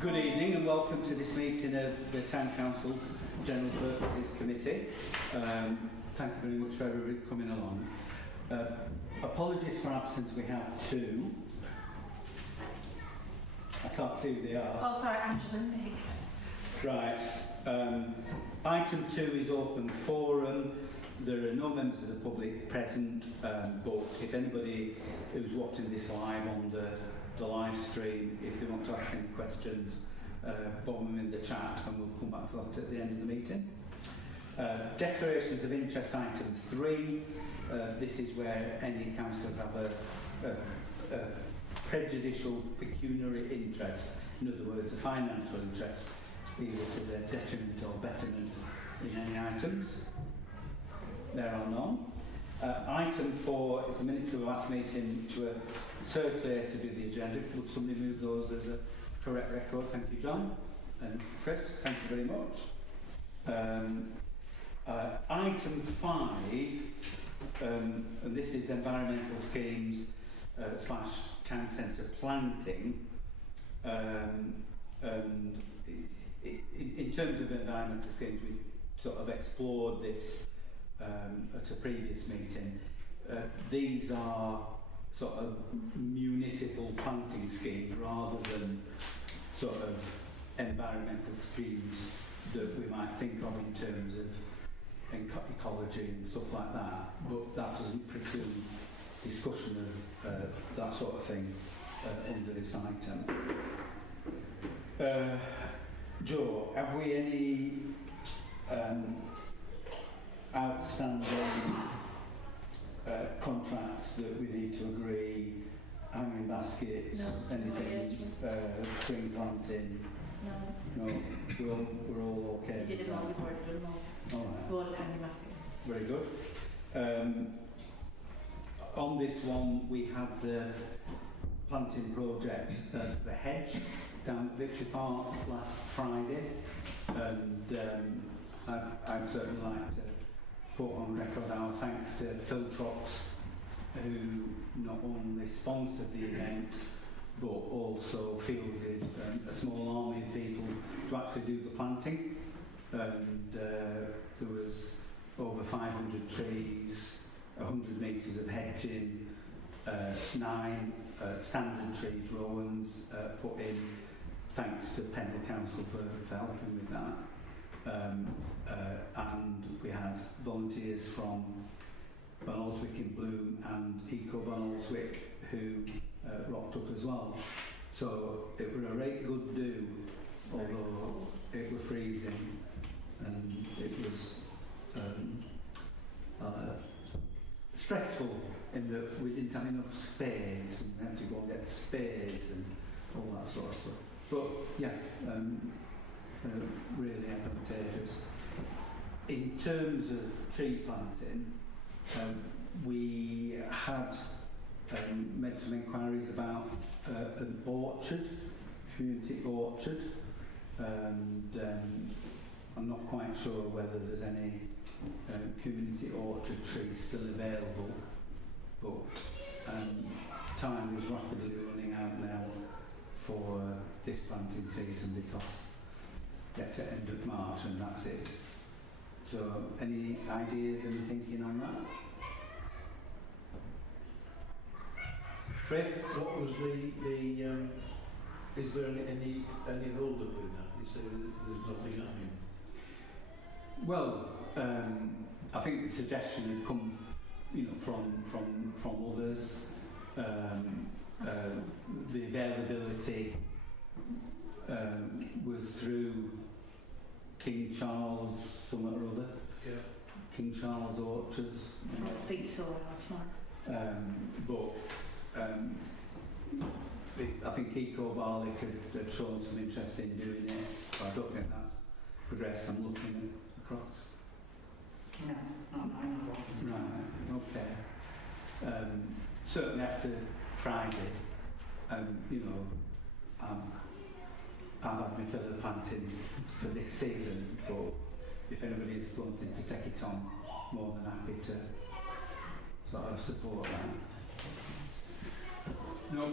Good evening and welcome to this meeting of the Town Council's General Purposes Committee. Thank you very much for everybody coming along. Apologies for absence, we have two. I can't see who they are. Oh, sorry, Angela and Meg. Right. Item 2 is open forum. There are no members of the public present, but if anybody who's watching this live on the live stream, if they want to ask any questions, bomb them in the chat and we'll come back to that at the end of the meeting. Declarations of interest, item 3. This is where any councillors have a prejudicial pecuniary interest, in other words, a financial interest, either to their detriment or betterment in any items. There are none. Item 4 is the minutes of the last meeting, which were circulated with the agenda. Would somebody move those as a correct record? Thank you, John. And Chris, thank you very much. Item 5, and this is environmental schemes / town centre planting. And in terms of environmental schemes, we sort of explored this at a previous meeting. These are sort of municipal planting schemes rather than sort of environmental schemes that we might think of in terms of ecology and stuff like that, but that doesn't preclude discussion of that sort of thing under this item. Joe, have we any outstanding contracts that we need to agree, hanging baskets, anything, spring planting? No. No, we're all okay. We did them all, we've already done them all. All right. Road hanging baskets. Very good. On this one, we had the planting project of the hedge down at Victory Park last Friday, and I'd certainly like to put on record our thanks to Phil Trox, who not only sponsored the event but also fielded a small army of people to actually do the planting, and there was over 500 trees, 100 metres of hedging, 9 standard trees, Rowans, put in, thanks to Pendle Council for helping with that. And we had volunteers from Barnoldswick in Bloom and Eco Barnoldswick who rocked up as well. So it were a right good do, although it was freezing and it was stressful in that we didn't have enough spades and we had to go and get spades and all that sort of stuff. But yeah, really advantageous. In terms of tree planting, we had made some inquiries about an orchard, community orchard, and I'm not quite sure whether there's any community orchard trees still available, but time is rapidly running out now for this planting season because get to end of March and that's it. So any ideas, any thinking on that? Chris? What was the is there any hold up in that? You say there's nothing happening? Well, I think the suggestion had come, from others. The availability was through King Charles something or other. Yeah. King Charles Orchards. I'll speak to Phil tomorrow. I think Eco Barley had shown some interest in doing it, but I don't think that's progressed. I'm looking across. No, not mine. Right, okay. Certainly after Friday, I've had my fill of planting for this season, but if anybody's wanting to take it on, more than happy to sort of support that. No,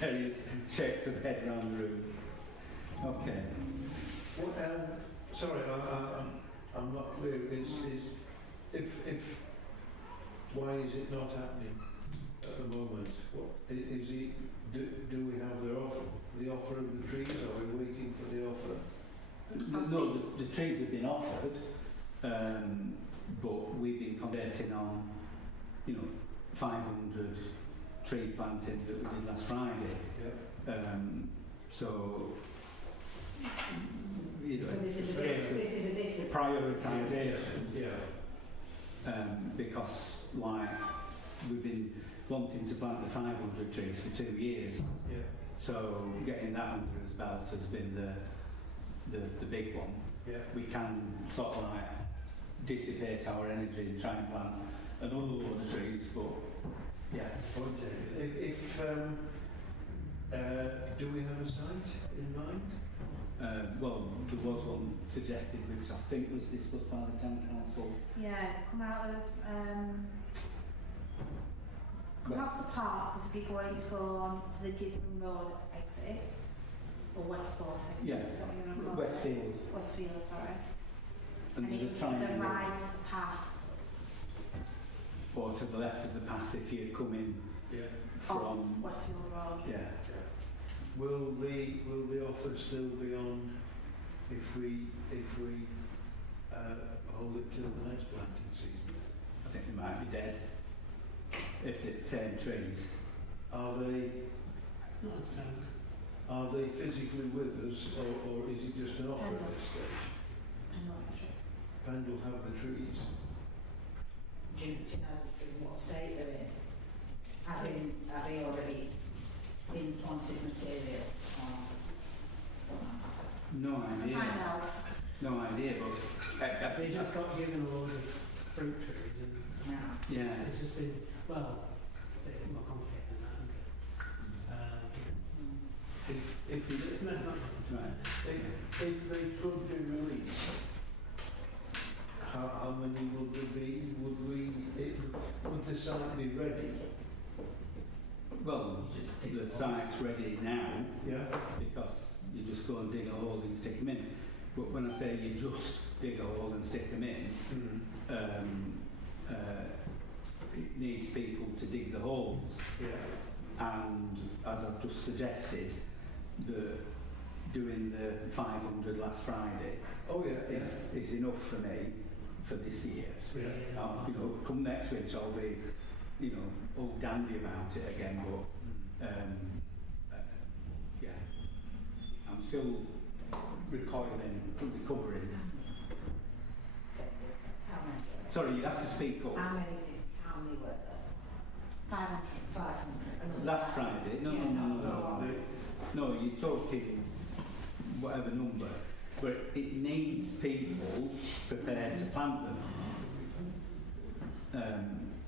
various shakes of head around the room. Okay. What, sorry, I'm not clear. If why is it not happening at the moment? What is it? Do we have the offer of the trees? Are we waiting for the offer? No, the trees have been offered, but we've been converting on, 500 tree planting that we did last Friday. Yeah. So, So this is a different prioritisation. Yeah. Because, we've been wanting to plant the 500 trees for 2 years. Yeah. So, getting that under his belt has been the big one. Yeah. We can sort of dissipate our energy and try and plant another load of trees, but yeah. Point taken. If do we have a site in mind? Well, there was one suggested which I think was discussed by the town council. Yeah, come out of the park, because if you're going to go on to the Gisborne Road exit, or Westport exit, Yeah, is that what you're going to call it? Westfield. Westfield, sorry. And there's a it's to the triangle, right path or to the left of the path if you're coming Yeah. from. of Westfield Road. Yeah. Will the offer still be on if we hold it till the next planting season? I think they might be dead if they're the same trees. Are they physically with us, or is it just an offer at this stage? Pendle have the trees. Do you know in what state they're in? As in, are they already in planted material? No idea. I know. No idea, but They just got given a load of fruit trees and Yeah. yeah. it's just been, well, it's a bit more complicated than that, isn't it? If No, it's not. Right. if they could be released, how many would there be? Would the site be ready? Well, the site's ready now Yeah. because you just go and dig a hole and stick them in. But when I say you just dig a hole and stick them in, it needs people to dig the holes. Yeah. And as I've just suggested, doing the 500 last Friday Oh yeah. is enough for me for this year. Yeah. Come next week I'll be, all dandy about it again, but yeah, I'm still recovering. How many? Sorry, you have to speak up. How many were there? 500. 500. Last Friday? No, you're talking whatever number, but it needs people prepared to plant them.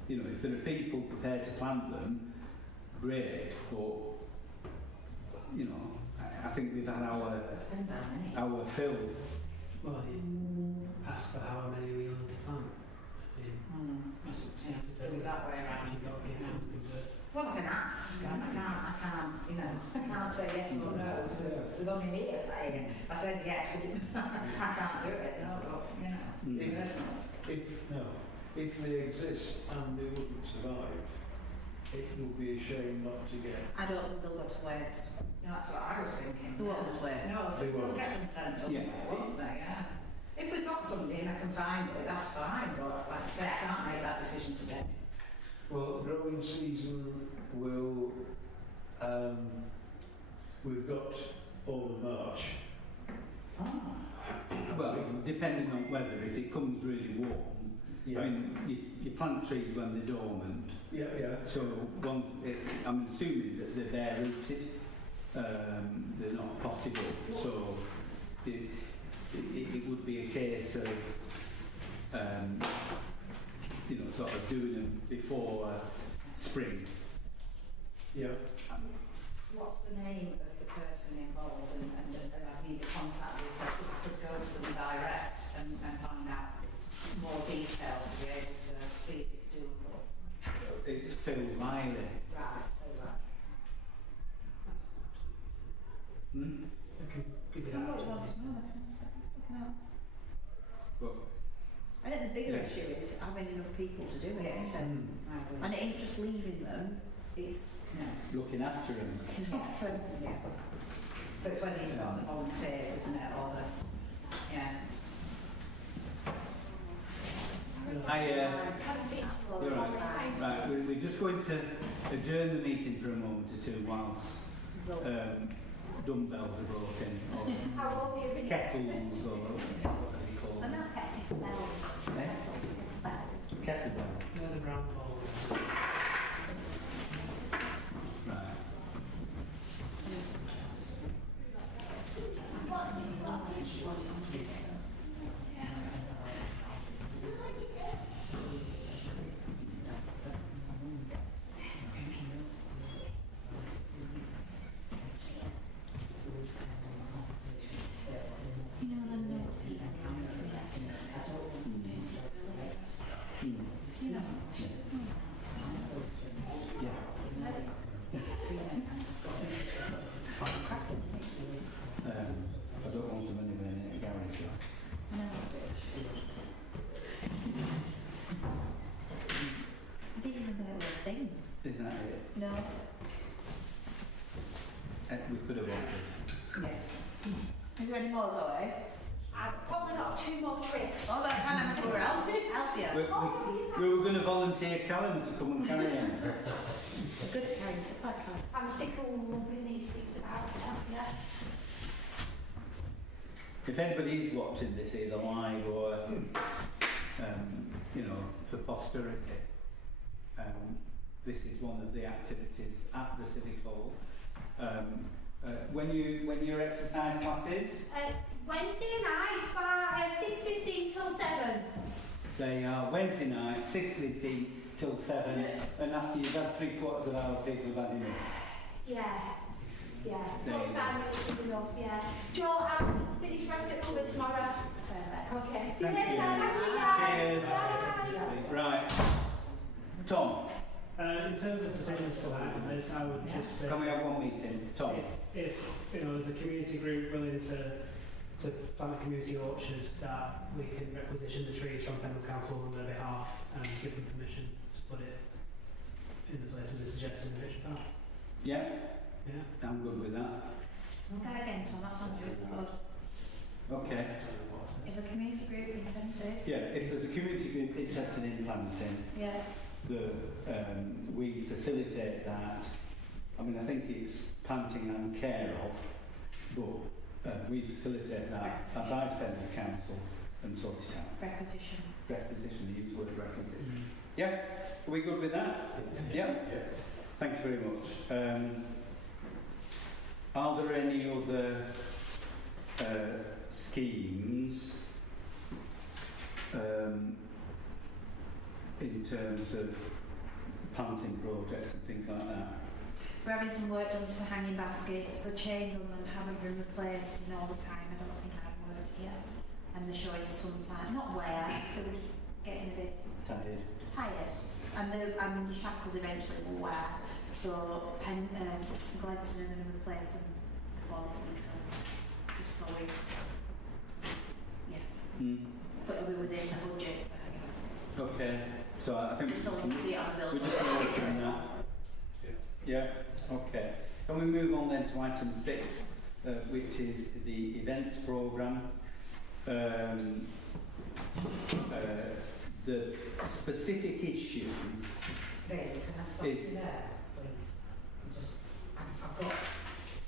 If there are people prepared to plant them, great, but I think we've had Depends how many. our fill. Well, you ask for how many we want to plant. That's up to you to Do fill it that way around. You've got people who do it. Well, I can ask. I can't say yes or no. So there's only me saying. I said yes, but I can't do it. No, but personally. If they exist and they wouldn't survive, it would be a shame not to get. I don't think they'll go to waste. No, that's what I was thinking. They won't go to waste. No, They they'll won't. get them sent somewhere, won't they? Yeah. If we've got somebody and I can find it, that's fine. But like I say, I can't make that decision today. Well, growing season will. We've got all of March. Well, depending on weather, if it comes really warm, Yeah. I mean, you plant trees when they're dormant. Yeah. So I'm assuming that they're bare rooted, they're not potable. So it would be a case of sort of doing them before spring. Yeah. What's the name of the person involved and I need the contact details because I could go to them direct and find out more details to be able to see if it's doable. It's Phil Riley. Right, all right. That's absolutely easy. Hmm? I can give you we Can have what you to want to know, I can ask. But I think the bigger Yeah. issue is having enough people to do it. Yes. So, I agree. and it ain't just leaving them, it's No. looking after them. looking after them. Yeah. So it's whether you've got the volunteers, isn't it, or the, yeah. You're right. Right, we're just going to adjourn the meeting for a moment or two whilst So, dumbbells are brought in, or kettles, or what do you call I'm them? not pet, it's bells. Eh? It's bells. Kettlebell. Yeah, the round ball. Right. You know them no Mm. You know. Yeah. I don't want them anywhere near a garage. No. I didn't even know it was a thing. Isn't that it? No. We could have offered. Yes. Is there any more, Zoe? I've probably got 2 more trips. Oh, that's fine, I'm going to help you. We were going to volunteer Callum to come and carry him. Good carrying supply card. I'm sick of lumbering these things about, I tell you. If anybody is watching this either live or, you know, for posterity, this is one of the activities at the Civic Hall. When your exercise classes, Wednesday nights for 6:15 till 7. they are Wednesday night, 6:15 till 7, and after you've had 3/4 of an hour, people have had enough. Yeah. Yeah. There you 45 minutes is enough, yeah. Joe, I'll finish rest at cover tomorrow. Perfect. Okay. See you Thank later. you. Thank you guys. Cheers. Bye. Right. Tom, In terms of decisions tonight on this, I would just say can we have one meeting? Tom? if you know there's a community group willing to plant a community orchard, that we can requisition the trees from Pendle Council on their behalf and give them permission to put it in the place of the suggested in Richard Park. Yeah, Yeah. I'm good with that. Say that again, Tom, that sounds good. Okay. I don't know what's there. If a community group interested, Yeah, if there's a community group interested in planting, yeah, we facilitate that. I mean, I think it's planting and care of, but we facilitate that as I spend the council and sort it out. requisition. Requisition, use the word requisition. Mm. Yeah, are we good with that? Yeah. Thank you very much. Are there any other schemes in terms of planting projects and things like that? We're having some work done to hanging baskets. The chains on them haven't been replaced in all the time. I don't think I've worked here. And they're showing some sign, not wear, they were just getting a bit Tired. tired. And the shackles eventually will wear. So Gladstone are going to replace them before they leave them. Just so we, yeah. Mm. But it'll be within the budget for hanging baskets. Okay, so I think Just so we can see it on the we're building. just going to look at that. Yeah, okay. Can we move on then to item 6, which is the events programme? The specific issue David, can I stop Is- you there, please? I've got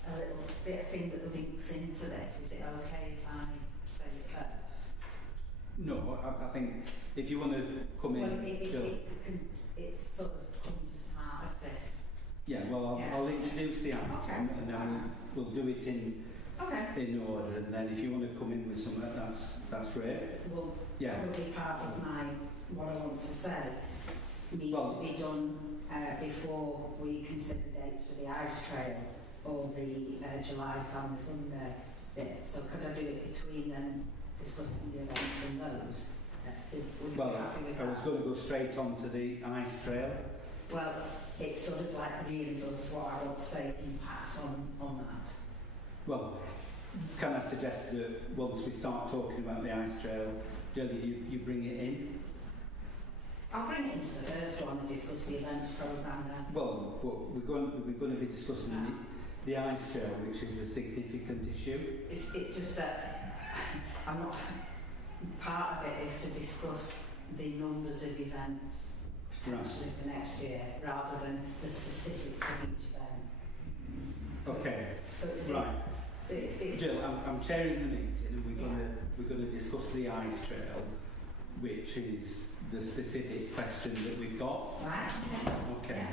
a little bit of thing that links into this. Is it okay if I say it first? no, I think if you want to come Well, in, Jill. it sort of comes as part of this. Yeah, well, Yeah. I'll introduce the item Okay. and then we'll do it Okay. in order, and then if you want to come in with something, that's great. Well, Yeah. probably part of what I want to say needs Well- to be done before we consider dates for the ice trail or the July Family Fun Day bit. So could I do it between then discussing the events and those? Would you Well, be happy with I was that? going to go straight on to the ice trail. Well, it sort of like really does what I want to say impacts on that. Well, can I suggest that once we start talking about the ice trail, Jelly, you bring it in? I'll bring it into the first one and discuss the events programme then. Well, but we're going to be discussing the ice trail, which is a significant issue. It's just that I'm not. Part of it is to discuss the numbers of events potentially for next year, rather than the specifics of each event. So, Okay. So it's Right. It's Jill, I'm chairing the meeting, and we're going to discuss the ice trail, which is the specific question that we've got. right. Okay.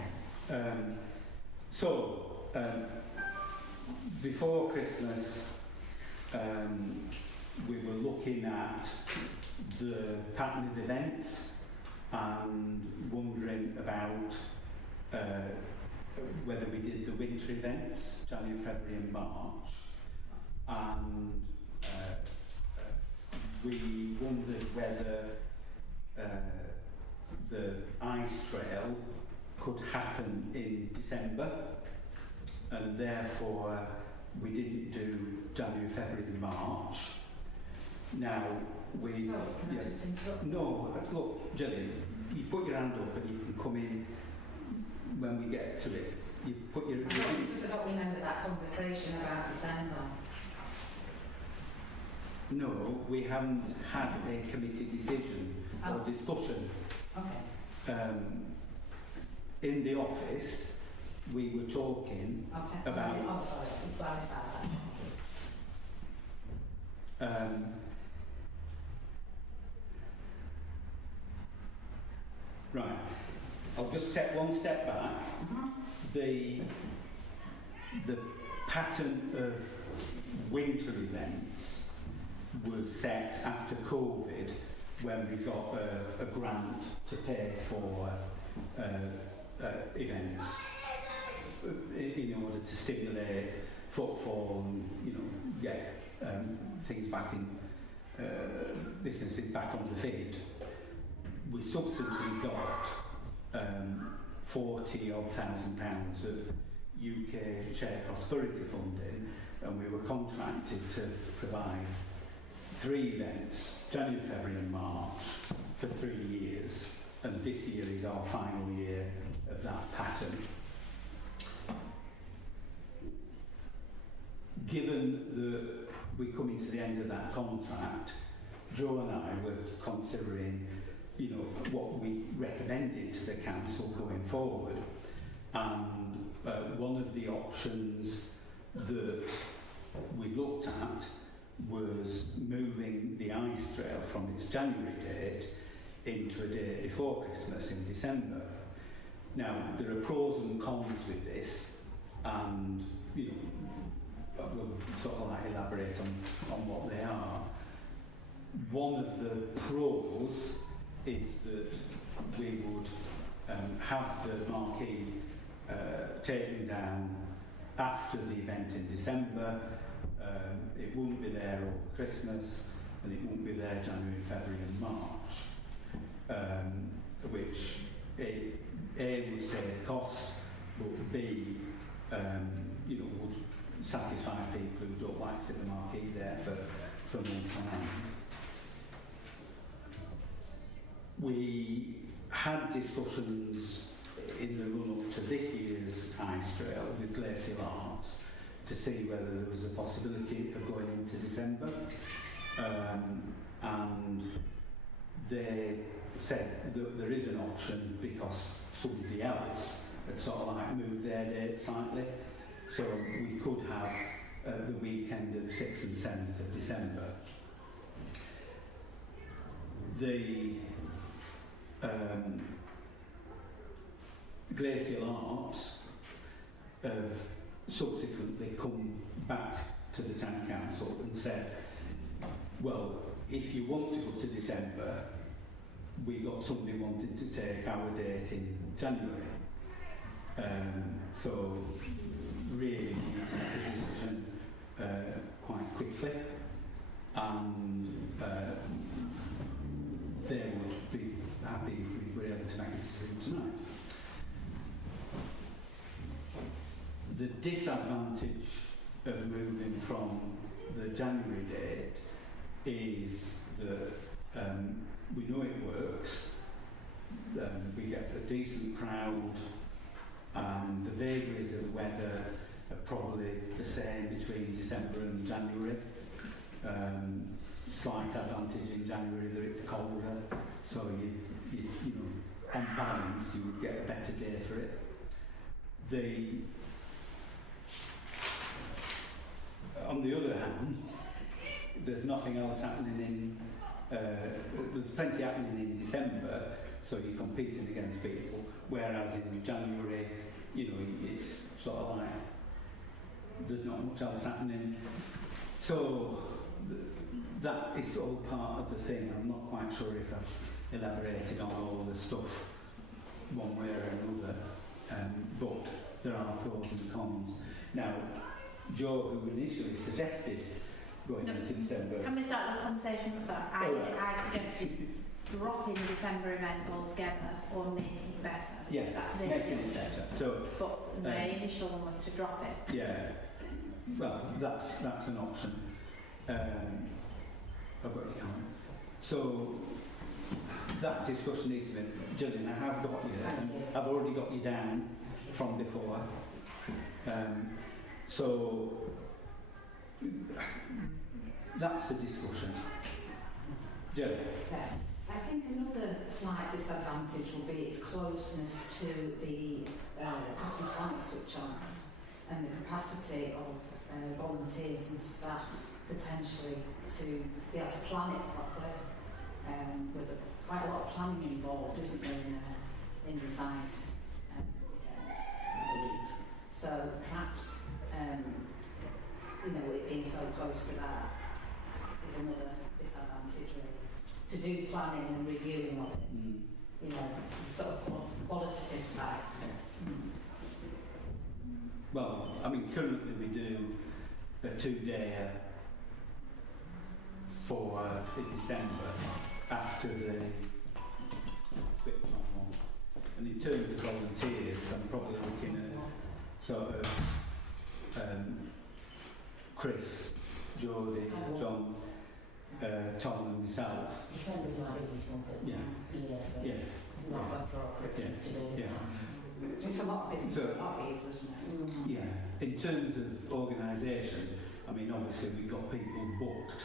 So, before Christmas, we were looking at the pattern of events and wondering about whether we did the winter events, January, February and March, and we wondered whether the ice trail could happen in December, and therefore we didn't do January, February and March. Now, we... So, can I just interrupt? No, look, Gillian, you put your hand up and you can come in when we get to it. You put your... It's just I don't remember that conversation about December. No, we haven't had a committee decision or Oh. discussion. Okay. In the office, we were talking Okay. about... Oh, sorry, you've clarified that. Right. I'll just take one step back. The pattern of winter events was set after COVID, when we got a grant to pay for events in order to stimulate footfall and, you know, get things back in, businesses back on the feet. We subsequently got £40,000 of UK Shared Prosperity funding, and we were contracted to provide 3 events, January, February and March, for 3 years, and this year is our final year of that pattern. Given that we're coming to the end of that contract, Joe and I were considering, you know, what we recommended to the council going forward, and one of the options that we looked at was moving the ice trail from its January date into a date before Christmas in December. Now, there are pros and cons with this, and, you know, we'll sort of like elaborate on what they are. One of the pros is that we would have the marquee taken down after the event in December. It won't be there over Christmas, and it won't be there January, February and March, which A would save cost, but B, you know, would satisfy people who don't like to see the marquee there for months on end. We had discussions in the run-up to this year's ice trail with Glacial Arts to see whether there was a possibility of going into December, and they said that there is an option because somebody else had sort of like moved their date slightly, so we could have the weekend of 6th and 7th of December. The Glacial Arts have subsequently come back to the town council and said, well, if you want to go to December, we've got somebody wanting to take our date in January. So really we need to make a decision quite quickly, and they would be happy if we were able to make a decision tonight. The disadvantage of moving from the January date is that we know it works. We get a decent crowd. The vagaries of weather are probably the same between December and January. Slight advantage in January that it's colder, so you know, on balance, you would get a better day for it. On the other hand, there's nothing else happening there's plenty happening in December, so you're competing against people, whereas in January, you know, it's sort of like there's not much else happening. So that is all part of the thing. I'm not quite sure if I've elaborated on all the stuff one way or another, but there are pros and cons. Now, Joe, who initially suggested going into December... Can we start the conversation? Sorry, I suggested dropping the December event altogether or making it better. Yes, making it better. So, but the initial one was to drop it. Yeah, well, that's an option. I've got your comment. So that discussion needs to be... Gillian, I have got you there. I've already got you down from before. So that's the discussion. Gillian? I think another slight disadvantage will be its closeness to the Christmas light switch on and the capacity of volunteers and staff potentially to be able to plan it properly, with quite a lot of planning involved, isn't there, in this ice event, I believe. So perhaps, you know, it being so close to that is another disadvantage, really. To do planning and reviewing of it, you know, sort of qualitative side. Well, I mean, currently we do a 2-day for in December after the switch on one. And in terms of volunteers, I'm probably looking at sort of Chris, Jodie, John, Tom and myself. December's my busiest month at year, so it's not appropriate to do. Yeah. It's a lot of business for a lot of people, isn't it? Yeah. In terms of organisation, I mean, obviously we've got people booked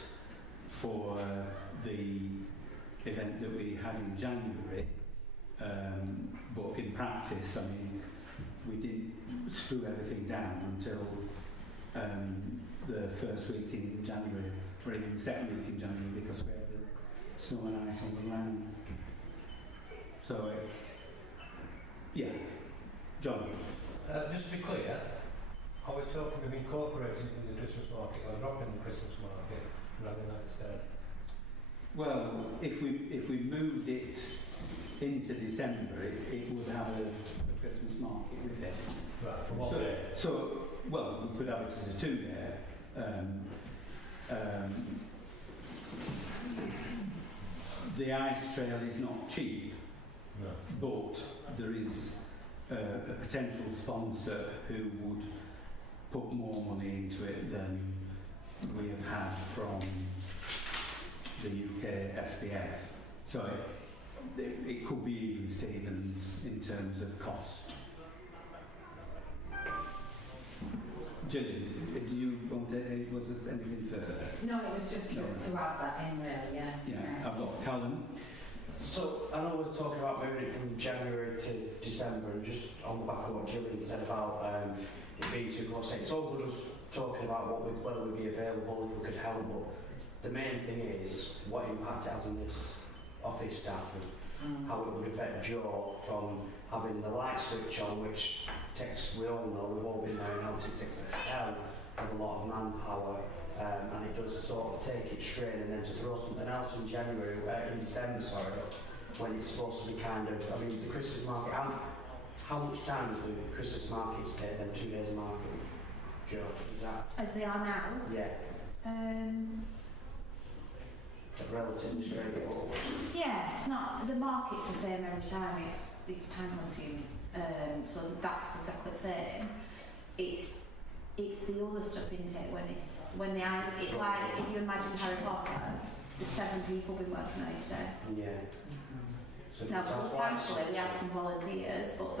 for the event that we had in January, but in practice, I mean, we didn't screw everything down until the first week in January, or even the second week in January, because we had the snow and ice on the ground. So, yeah. John? Just to be clear, are we talking of incorporating it with the Christmas market or dropping the Christmas market rather than instead? Well, if we moved it into December, it would have a Christmas market with it. Right, from what day? So, well, we could have it as a 2-day. The ice trail is not cheap, No. but there is a potential sponsor who would put more money into it than we have had from the UK SPF. So it could be even Stevens in terms of cost. Gillian, do you want to, was there anything further? No, it was just to add that in, really, yeah. Yeah, I've got Callum. So I know we're talking about moving it from January to December, and just on the back of what Gillian said about it being too close. It's all good us talking about whether we'd be available, if we could help, but the main thing is what impact it has on this office staff and how it would affect Joe from having the light switch on, which takes, we all know, we've all been there and how it takes a hell of a lot of manpower. And it does sort of take its strain, and then to throw something else in in December, when it's supposed to be kind of, I mean, the Christmas market, how much time does the Christmas markets take, then 2 days of market, Joe, is that? As they are now? Yeah. It's a relatively straightforward. Yeah, it's not, the market's the same every time, it's time consuming, so that's exactly the same. It's it's the other stuff, isn't it? When it's like, if you imagine Harry Potter, there's 7 people been working on it today. Yeah. So if Now, it's off thankfully, we license- have some volunteers, but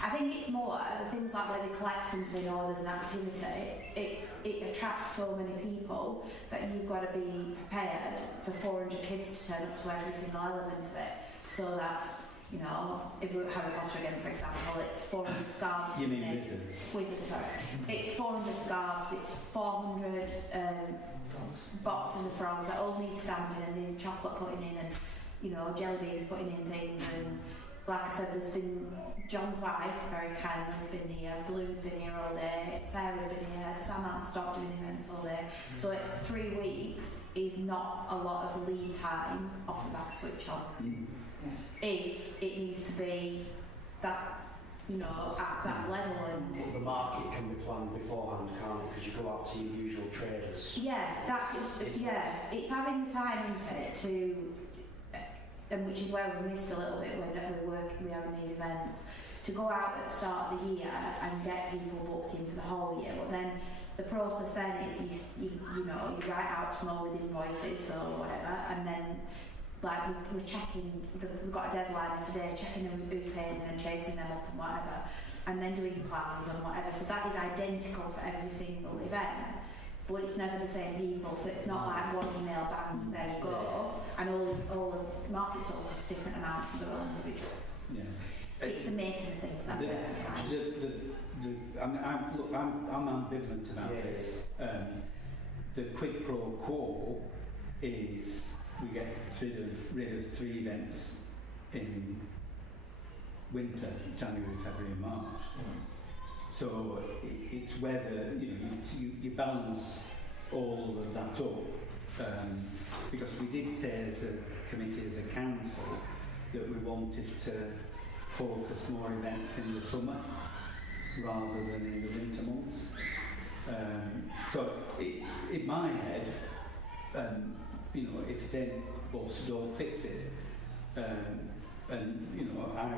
I think it's more the things like where they collect something or there's an activity, it attracts so many people that you've got to be prepared for 400 kids to turn up to every single element of it. So that's, if we Harry Potter again, for example, it's 400 scarves. You mean wizards? Wizards, sorry. It's 400 scarves, it's 400 boxes of frogs that all need stamping and there's chocolate putting in and, jelly beans putting in things. And like I said, there's been John's wife, very kind, has been here, Blue's been here all day, Sarah's been here, Sam hasn't stopped doing events all day. So 3 weeks is not a lot of lead time off the back of switch on. If it needs to be that, at that level. But the market can be planned beforehand, can't it? Because you go out to your usual traders. Yeah, it's having the time, isn't it, to, and which is where we missed a little bit when we're having these events, to go out at the start of the year and get people booked in for the whole year. But then the process then is you write out tomorrow with invoices or whatever, and then like we're checking, we've got a deadline today, checking them who's paying and chasing them up and whatever, and then doing plans and whatever. So that is identical for every single event, but it's never the same people. So it's not like one email, bang, there you go. And all the market stores cost different amounts, and they're all individual. Yeah. It's the making of things that takes the time. I'm ambivalent about this. The quid pro quo is we get rid of 3 events in winter, January, February and March. So it's whether you balance all of that up, because we did say as a committee, as a council, that we wanted to focus more events in the summer rather than in the winter months. So in my head, if it ain't busted, don't fix it. And I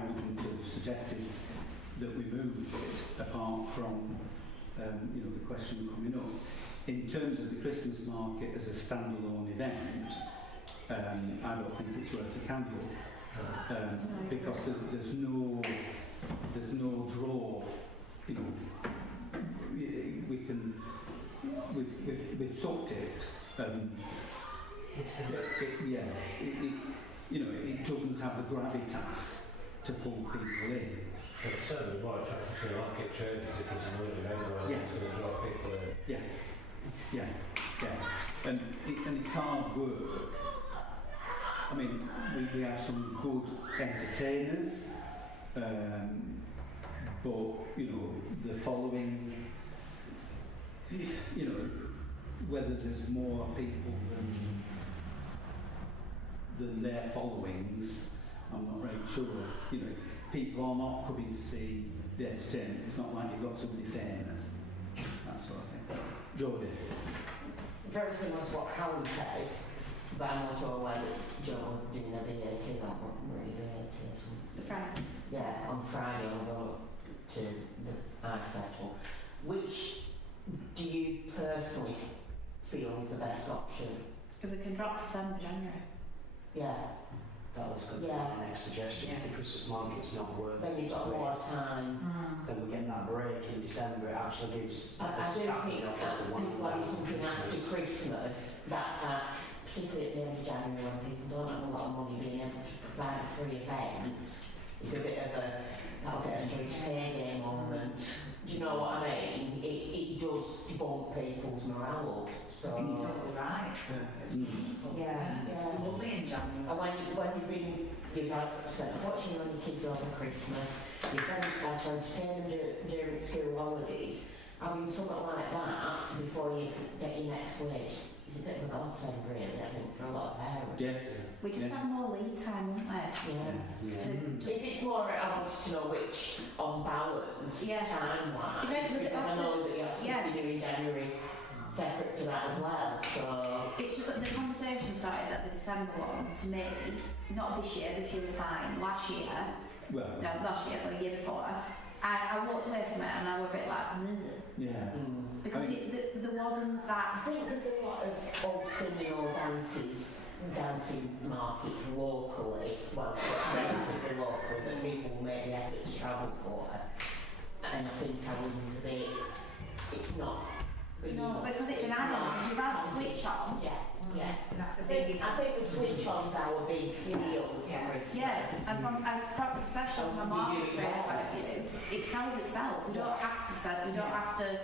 wouldn't have suggested that we move it apart from the question coming up. In terms of the Christmas market as a standalone event, I don't think it's worth the candle, because there's no draw. We've sucked it. It doesn't have the gravitas to pull people in. It's certainly more attractive to market traders if there's an order anywhere that's going to draw people in. Yeah. And it's hard work. I mean, we have some good entertainers, but the following, whether there's more people than their followings, I'm not very sure. People are not coming to see the entertainment. It's not like you've got somebody famous, that sort of thing. Jodie. Very similar to what Callum said, but I'm also aware that Joe doing a VAT, like what VAT or something. The Friday. Yeah, on Friday I'll go to the Ice Festival. Which do you personally feel is the best option? If we can drop December, January. Yeah. That was good. Yeah. My next suggestion. If the Christmas market's not worth Then you've got more time. then we get that break in December. It actually gives I the do staff think the that office the one people like something after Christmas. Christmas, that time, particularly at the end of January when people don't have a lot of money, being able to provide a free event is a bit of that'll get a straight pay day moment. Do you know what I mean? It does bump people's morale up. So right. yeah. It's lovely in January. And you've had spent a fortune on your kids over Christmas, your friends try to entertain them during school holidays, having something like that before you get your next wage is a bit of a godsend, really, I think, for a lot of parents. Yes. We just have more lead time, wouldn't we? Yeah. If it's more, I wanted to know which, on balance, Yeah. time-wise, Depends with because the I know that you have to yeah. be doing January separate to that as well, so... It's just that the conversation started at the December one, to me, not this year was fine, last year, Well, no, last year, but the year before, I walked away from it and I was a bit like, "Ugh," Yeah. because there wasn't that. I think there's a lot of old seminal dancing markets locally, well, relatively local, that people will make the effort to travel for. And I think ours is a bit, it's not really No, enough. because it's an add-on. You've had switch on. Yeah. That's a I big think the switch on's our big deal Yeah. for Christmas. Yes, and from especially from a market trade point of view, it sells itself. We don't have to sell. We don't have to.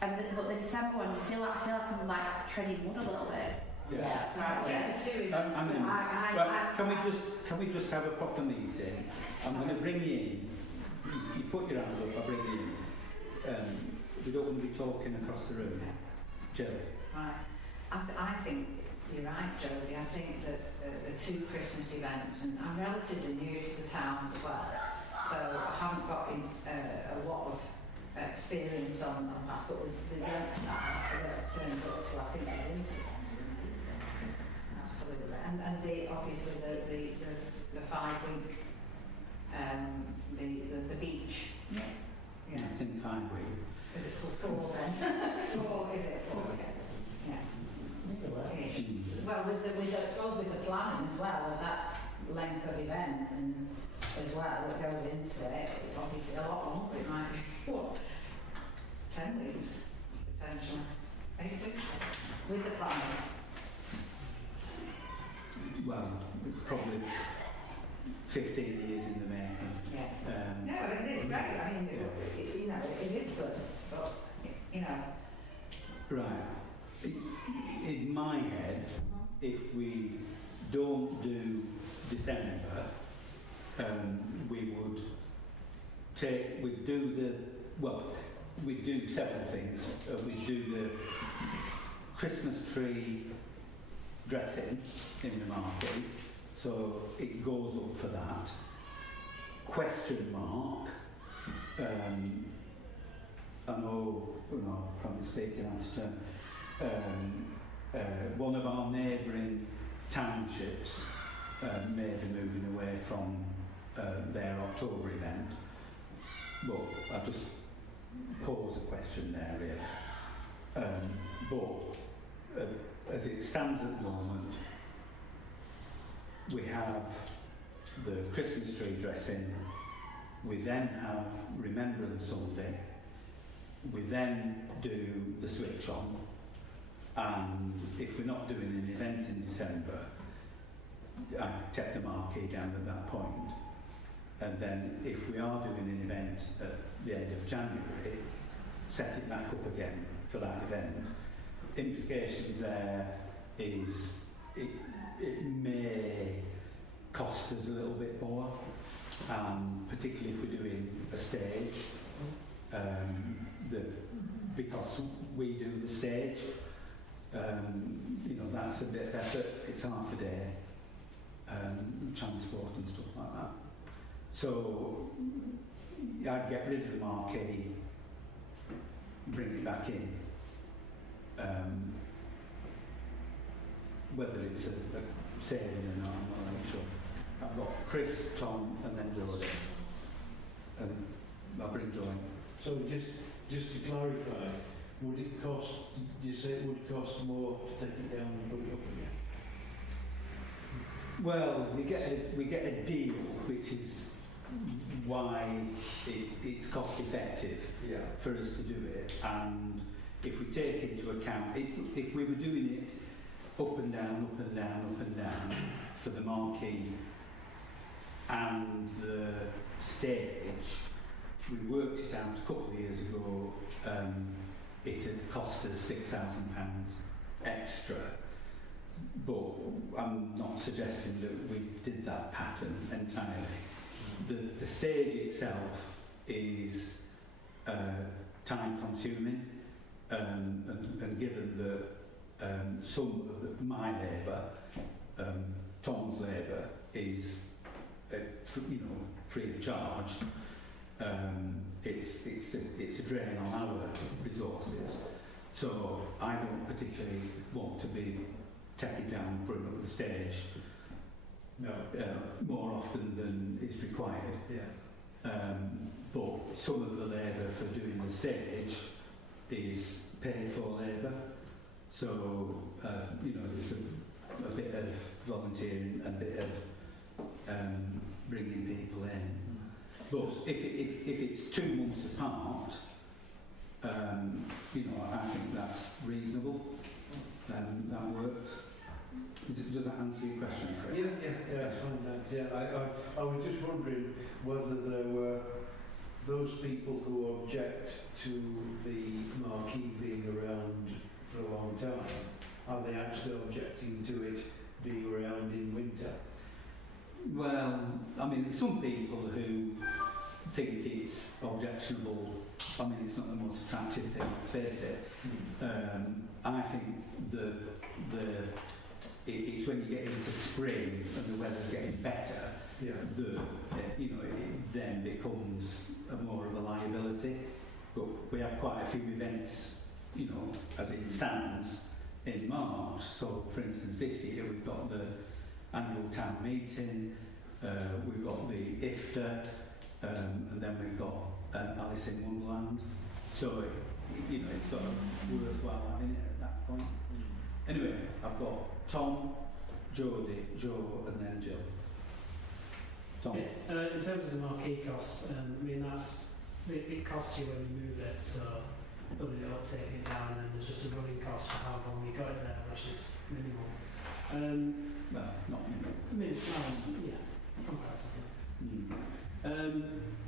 But the December one, I feel like I'm like treading wood a little bit. Yeah. Right. Yeah, the two events. I mean, I- right, can we just have a proper meeting? I'm going to bring you in. You put your hand up, I bring you in. We don't want to be talking across the room. Jill. Right. I think you're right, Jodie. I think that the two Christmas events, and I'm relatively new to the town as well, so I haven't got a lot of experience on that, but the events that I've turned up to, I think the winter ones are amazing. Absolutely. And obviously the 5 week, the beach. Yeah. Yeah. I think 5 weeks. Is it called 4 then? 4, is it? 4, yeah. Ish. Well, I suppose with the planning as well, of that length of event and as well that goes into it, it's obviously a lot longer. It might be, what, 10 weeks potentially, 8 weeks with the planning. Well, probably 15 years in the making. Yeah. No, it is great. I mean, you know, it is good, but you know. Right. In my head, if we don't do December, we'd do several things. We'd do the Christmas tree dressing in the market, so it goes up for that. Question mark. I know, probably speaking out of turn, one of our neighbouring townships may be moving away from their October event, but I just pose a question there really. But as it stands at the moment, we have the Christmas tree dressing, we then have Remembrance Sunday, we then do the switch on, and if we're not doing an event in December, I take the marquee down at that point, and then if we are doing an event at the end of January, set it back up again for that event. Implications there is it may cost us a little bit more, particularly if we're doing a stage, because we do the stage, that's a bit of effort. It's half a day, transport and stuff like that. So I'd get rid of the marquee, bring it back in. Whether it's a saving or not, I'm not really sure. I've got Chris, Tom, and then Jodie. And I'll bring Joy. So just to clarify, would it cost, you say it would cost more to take it down and put it up again? Well, we get a deal, which is why it's cost effective for us to do it. And if we take into account, if we were doing it up and down, up and down, up and down for the marquee and the stage, we worked it out a couple of years ago. It had cost us £6,000 extra, but I'm not suggesting that we did that pattern entirely. The stage itself is time consuming, and given that some of my labour, Tom's labour, is free of charge, it's a drain on our resources. So I don't particularly want to be taking down and putting up the stage No. more often than is required. Yeah. But some of the labour for doing the stage is paid for labour. So, you know, there's a bit of volunteering and a bit of bringing people in. But if it's 2 months apart, you know, I think that's reasonable. That works. Does that answer your question, Chris? Yeah, it's fine. Yeah, I was just wondering whether there were those people who object to the marquee being around for a long time, are they actually objecting to it being around in winter? Well, I mean, there's some people who think it's objectionable. I mean, it's not the most attractive thing, let's face it. I think it's when you get into spring and the weather's getting better, Yeah. you know, it then becomes more of a liability. But we have quite a few events, you know, as it stands in March. So, for instance, this year we've got the annual town meeting, we've got the IFTA, and then we've got Alice in Wonderland. So, you know, it's sort of worthwhile having it at that point. Anyway, I've got Tom, Jodie, Joe, and then Jill. Tom? Yeah, in terms of the marquee costs, I mean, it costs you when you move it, so putting it up, taking it down, and then there's just a running cost for how long you got it there, which is minimal. Well, not minimal. Yeah, comparatively.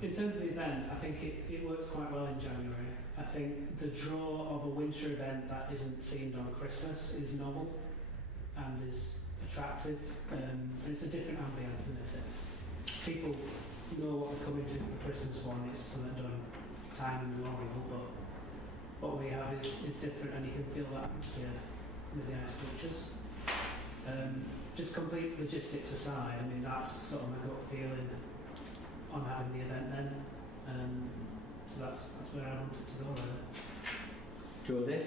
In terms of the event, I think it works quite well in January. I think the draw of a winter event that isn't themed on Christmas is novel and is attractive. And it's a different ambience, isn't it? People know what they're coming to for Christmas one. It's something done time immemorial, but what we have is different, and you can feel that atmosphere with the ice sculptures. Just complete logistics aside, I mean, that's sort of my gut feeling on having the event then. So that's where I wanted to go with it. Jodie?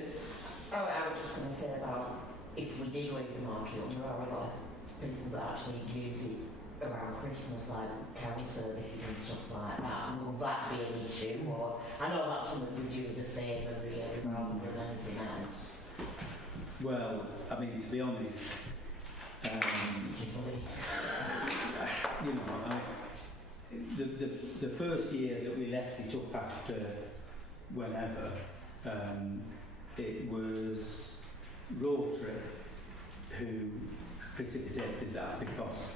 Oh, I was just going to say about if we did leave the market on, there are a lot of people that actually use it around Christmas, like carol services and stuff like that. Will that be an issue? Or I know that's something we do as a favour, really, rather than anything else. Well, I mean, to be honest, It is what it is. you know, the first year that we left it up after whenever, it was Rotary who precipitated that, because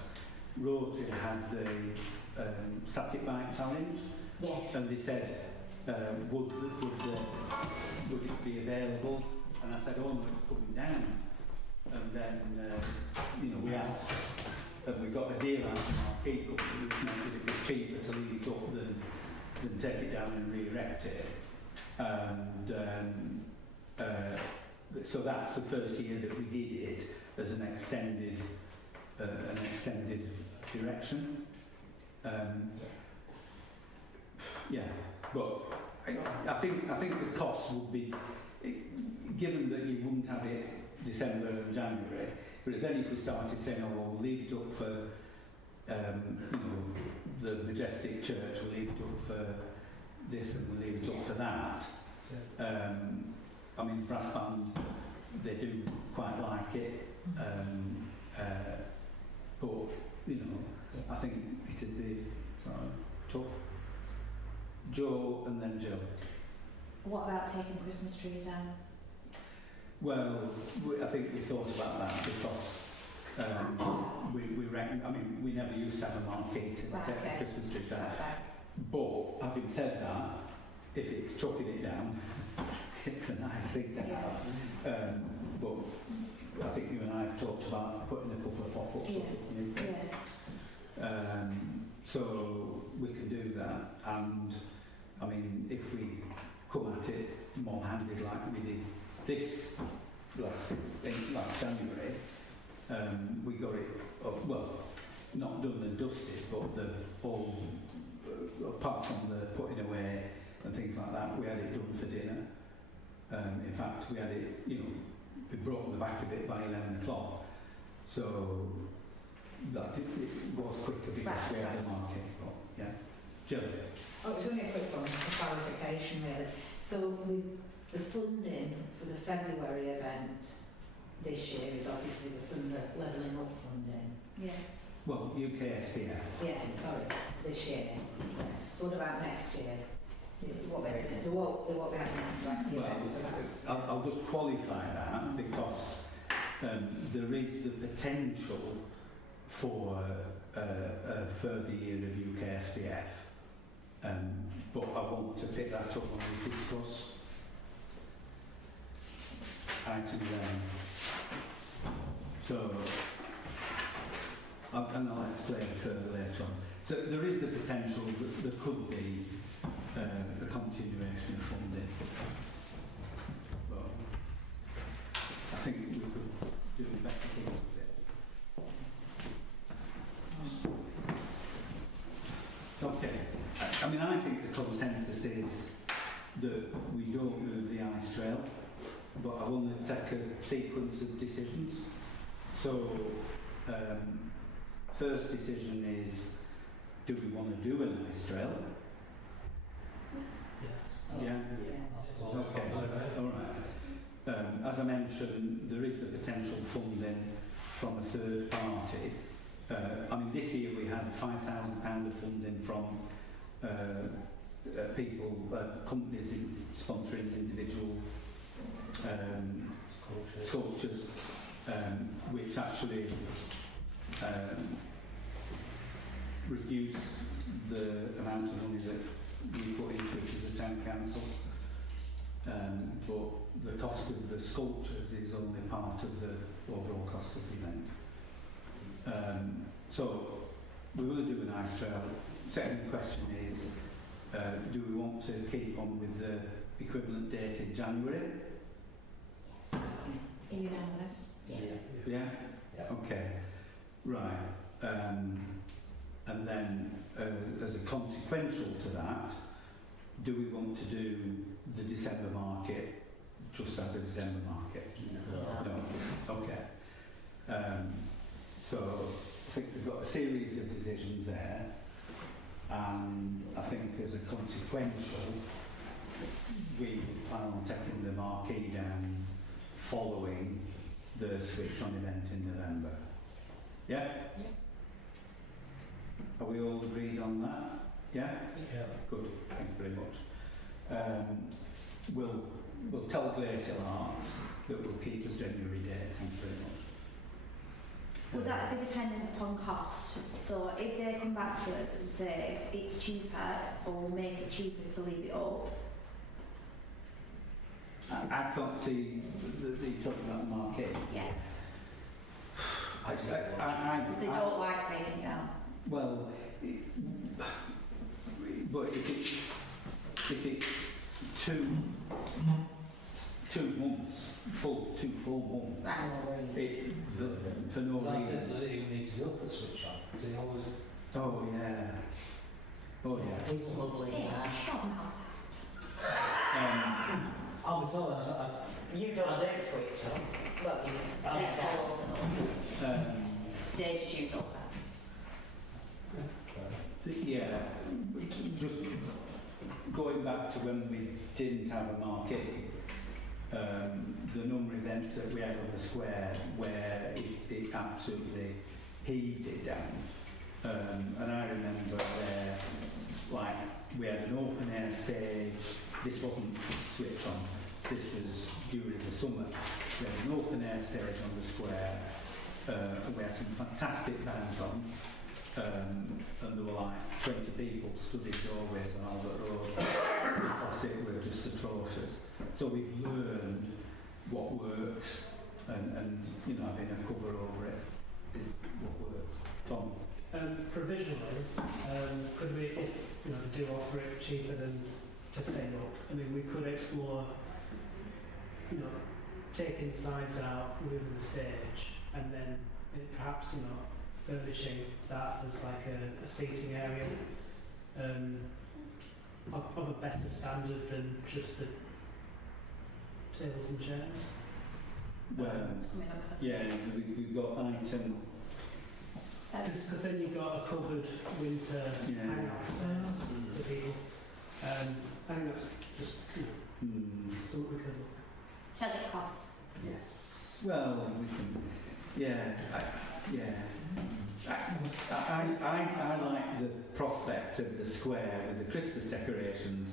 Rotary had the static bike challenge, Yes. and they said, would it be available? And I said, oh no, it's coming down. And then, you know, we asked, and we got a deal out from our key company, which meant that it was cheaper to leave it up than take it down and re-erect it. And so that's the first year that we did it as an extended erection. Yeah, but I think the cost would be, given that you wouldn't have it December and January, but then if we started saying, oh well, we'll leave it up for you know, the Majestic Church, we'll leave it up for this and we'll leave it up for that. I mean, brass band, they do quite like it, but you know, I think it'd be sort of tough. Joe and then Jill. What about taking Christmas trees down? Well, I think we thought about that because we reckon, I mean, we never used to have a marquee to take the Christmas tree down. That's fine. But having said that, if it's chucking it down, it's a nice thing to have. But I think you and I have talked about putting a couple of pop-ups up if need be. So we can do that, and I mean, if we come at it more handed like we did this last January, we got it well, not done and dusted, but the all apart from the putting away and things like that, we had it done for dinner. In fact, we had it, you know, we brought the back a bit by 11 o'clock, so that it was quicker because we had the market. But, yeah. Jill? Oh, it was only a quick one, just a clarification really. So with the funding for the February event this year is obviously the levelling up funding. Yeah. Well, UKSPF. Yeah, sorry, this year. So what about next year? Is what they won't be having like the Well, event, so that's... I'll just qualify that because there is the potential for a further year of UKSPF, but I want to pick that up when we discuss item then. So, and I'll explain further later on. So there is the potential that there could be a continuation of funding. But I think we could do better things with it. Okay. I mean, I think the consensus is that we don't move the ice trail, but I want to take a sequence of decisions. So, first decision is, do we want to do an ice trail? Yes. Yeah? Yeah. Okay, all right. As I mentioned, there is the potential funding from a third party. I mean, this year we had £5,000 of funding from people, companies sponsoring individual sculptures, which actually reduced the amount of money that we put into it as a town council. But the cost of the sculptures is only part of the overall cost of the event. So we will do an ice trail. Second question is, do we want to keep on with the equivalent date in January? Unanimous? Yeah. Yeah? Yeah. Okay. Right. And then, as a consequential to that, do we want to do the December market just as a December market? No. Okay. So I think we've got a series of decisions there, and I think as a consequential, we plan on taking the marquee down following the switch on event in November. Yeah? Are we all agreed on that? Yeah? Yeah. Good, thank you very much. We'll tell Glacial Arts that we'll keep as January date, thank you very much. Will that be dependent upon cost? So if they come back to us and say it's cheaper, or we'll make it cheaper to leave it up, I can't see that you're talking about the market. yes. I They don't like taking it down. well, but if it's two months, two full months, for no reason. Does it even need to go for a switch on? Is it always... Oh yeah. Oh yeah. It's lovely. Yeah, shut mouth. I'll be told You don't do switch on. Well, you It's take that. full. Stages use all the time. Yeah, just going back to when we didn't have a marquee, the number of events that we had on the square where it absolutely heaved it down. And I remember where, like, we had an open air stage. This wasn't switch on, this was during the summer. We had an open air stage on the square, and we had some fantastic bands on. And there were like 20 people stood in doorways on Albert Road because it were just atrocious. So we've learned what works, and you know, having a cover over it is what works. Tom? Provisionally, could we, if you know, they do offer it cheaper than to stay up, I mean, we could explore, you know, taking sides out, moving the stage, and then perhaps, you know, furnishing that as like a seating area of a better standard than just the tables and chairs. Well, yeah, we've got item. Because then you've got a covered winter Yeah. hangout space. people. I think that's just, something we could look at. Tell it costs. Yes. Well, we can, I like the prospect of the square with the Christmas decorations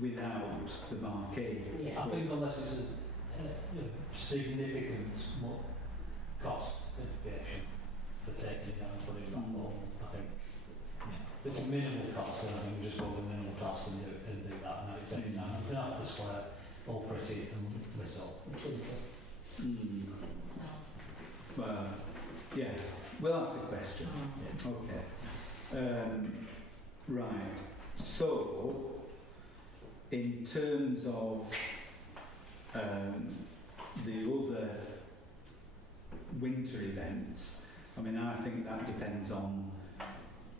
without the marquee. Yeah. I think unless it's a significant cost implication for taking it down and putting it back up, I think if it's a minimal cost, then I think we just go with the minimal cost and do that. And have it taken down. You can have the square all pretty and whistle. Well, yeah. Well, that's the question. Okay. Right. So, in terms of the other winter events, I mean, I think that depends on,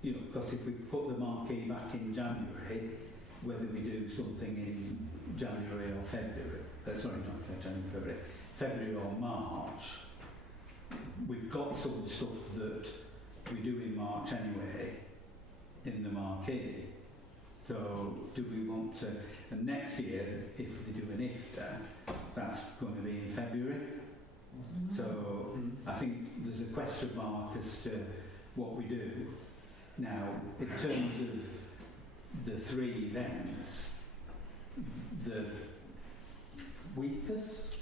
because if we put the marquee back in January, whether we do something in January or February, February or March, we've got some stuff that we do in March anyway in the marquee. So do we want to, and next year, if they do an IFTA, that's going to be in February. So I think there's a question mark as to what we do. Now, in terms of the three events, the weakest,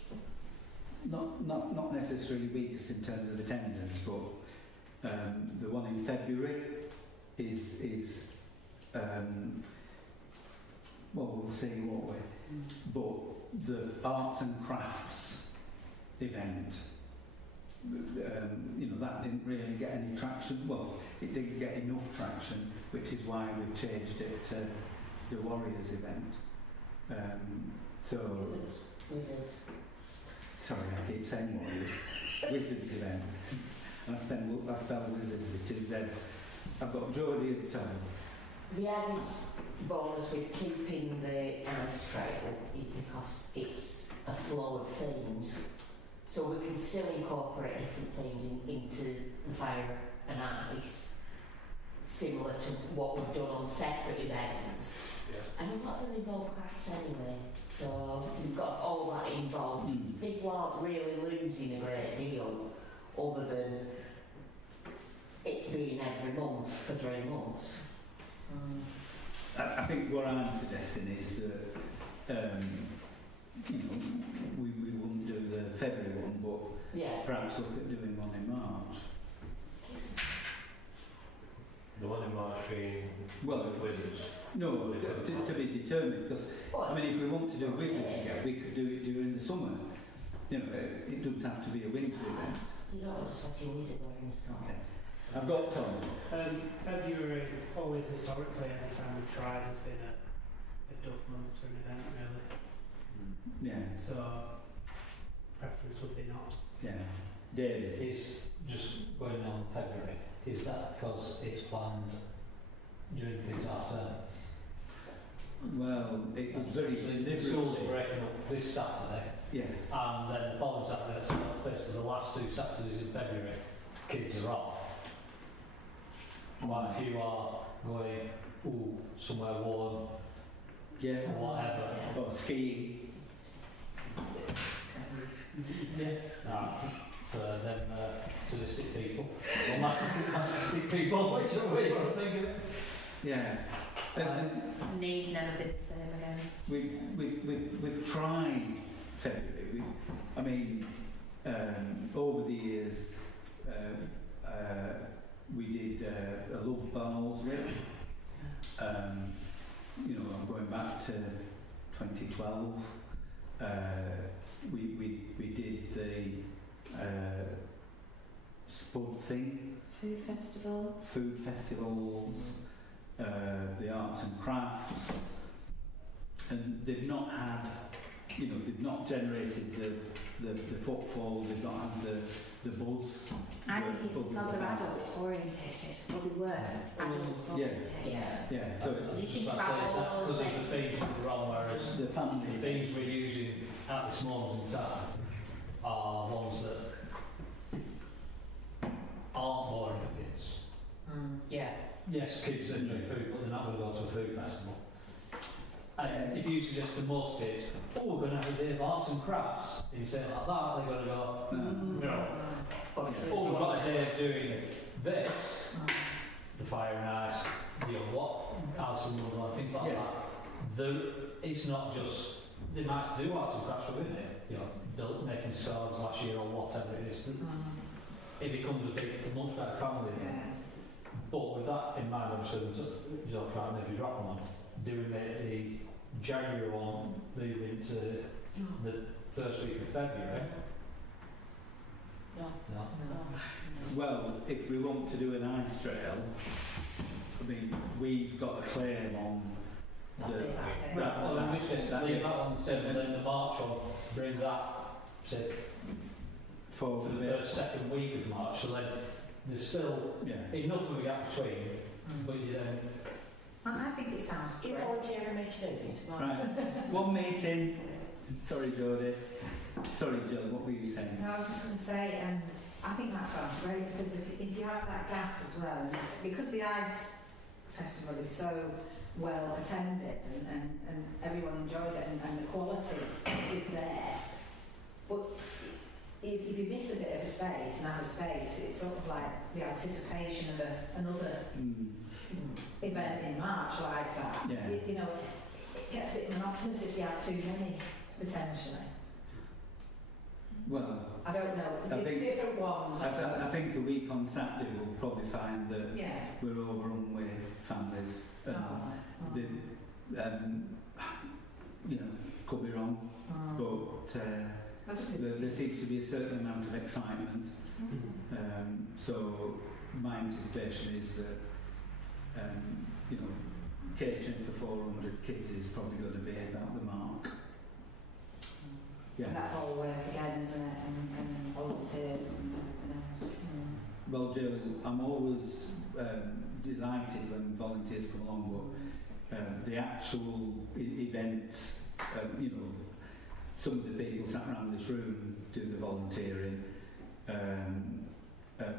not necessarily weakest in terms of attendance, but the one in February is well, we'll see, won't we? But the arts and crafts event, that didn't really get any traction. Well, it didn't get enough traction, which is why we've changed it to the Warriors event. Wizards. Sorry, I keep saying Warriors. Wizards event. I spell Wizards with 2 Z's. I've got Geordie and Tom. The added bonus with keeping the ice trail is because it's a flow of themes. So we can still incorporate different themes into the fire and ice, similar to what we've done on separate events. Yeah. And a lot of them involve crafts anyway, so we've got all that involved. People aren't really losing a great deal, other than it being every month for 3 months. I think what I'm suggesting is that we wouldn't do the February one, but perhaps look at doing one in March. The one in March being Wizards. No, to be determined, because I mean, if we want to do Wizards again, we could do it during the summer. It doesn't have to be a winter event. You don't want to swatch your wizard wearing a scarf. Okay. I've got Tom. February, always historically, every time we've tried, has been a duff month for an event, really. Yeah. So, preference would be not. Yeah. David. Is just going on February, is that because it's planned during things after? Well, it was very The school's breaking up this Saturday, Yeah. and then the following Saturday, so basically the last 2 Saturdays in February, kids are off. While if you are going, somewhere warm, Yeah. or whatever, Or skiing. for them sadistic people, or masochistic people, whichever way you want to think of it. Yeah. And Knees never been the same again. we've tried February. Over the years, we did a Love Barnoldswick. I'm going back to 2012. We did the spud thing, Food festival. food festivals, the arts and crafts, and they've not had, they've not generated the footfall, they've not had the buzz. I think it's because they're adult orientated, or they were adult orientated. Yeah. So I was just about to say, is that because of the themes we're on, whereas the family. the themes we're using at this moment in time are ones that aren't boring for kids. Yeah. yes, kids enjoy food, but they're not going to go to a food festival. And if you suggest to most kids, oh, we're going to have a day of arts and crafts, and you say it like that, they're going to go, no. Oh, we've got a day of doing this, the fire and ice, you know, what, Alice in Wonderland, things like that. It's not just, they might do arts and crafts within it, you know, making scarves last year or whatever it is. It becomes a much better family. But with that in mind, obviously, you know, maybe drop one, doing the January one, move into the first week of February. No. Well, if we want to do an ice trail, I mean, we've got a claim on the... Right, well, in which case, leave that on the table, then the March one, bring that, say, for to the first, second week of March, so then there's still enough of a gap between, but you then... I think it sounds You great. volunteering me to do things, Mark? Right, one meeting. Sorry, Jodie. Sorry, Jill, what were you saying? No, I was just going to say, I think that sounds great because if you have that gap as well, and because the ice festival is so well attended and everyone enjoys it and the quality is there, but if you miss a bit of a space and have a space, it's sort of like the anticipation of another event in March like that. Yeah. You know, it gets a bit monotonous if you have too many, potentially. Well, I don't know, I think- different ones. I think a week on Saturday we'll probably find that Yeah. we're overrun with families. The, you know, could be wrong, but I just there seems to be a certain amount of excitement. So my anticipation is that, you know, catering for 400 kids is probably going to be about the mark. Yeah. And that's all work again, isn't it? And volunteers and everything else. Well, Jill, I'm always delighted when volunteers come along, but the actual events, you know, some of the people sat around this room do the volunteering.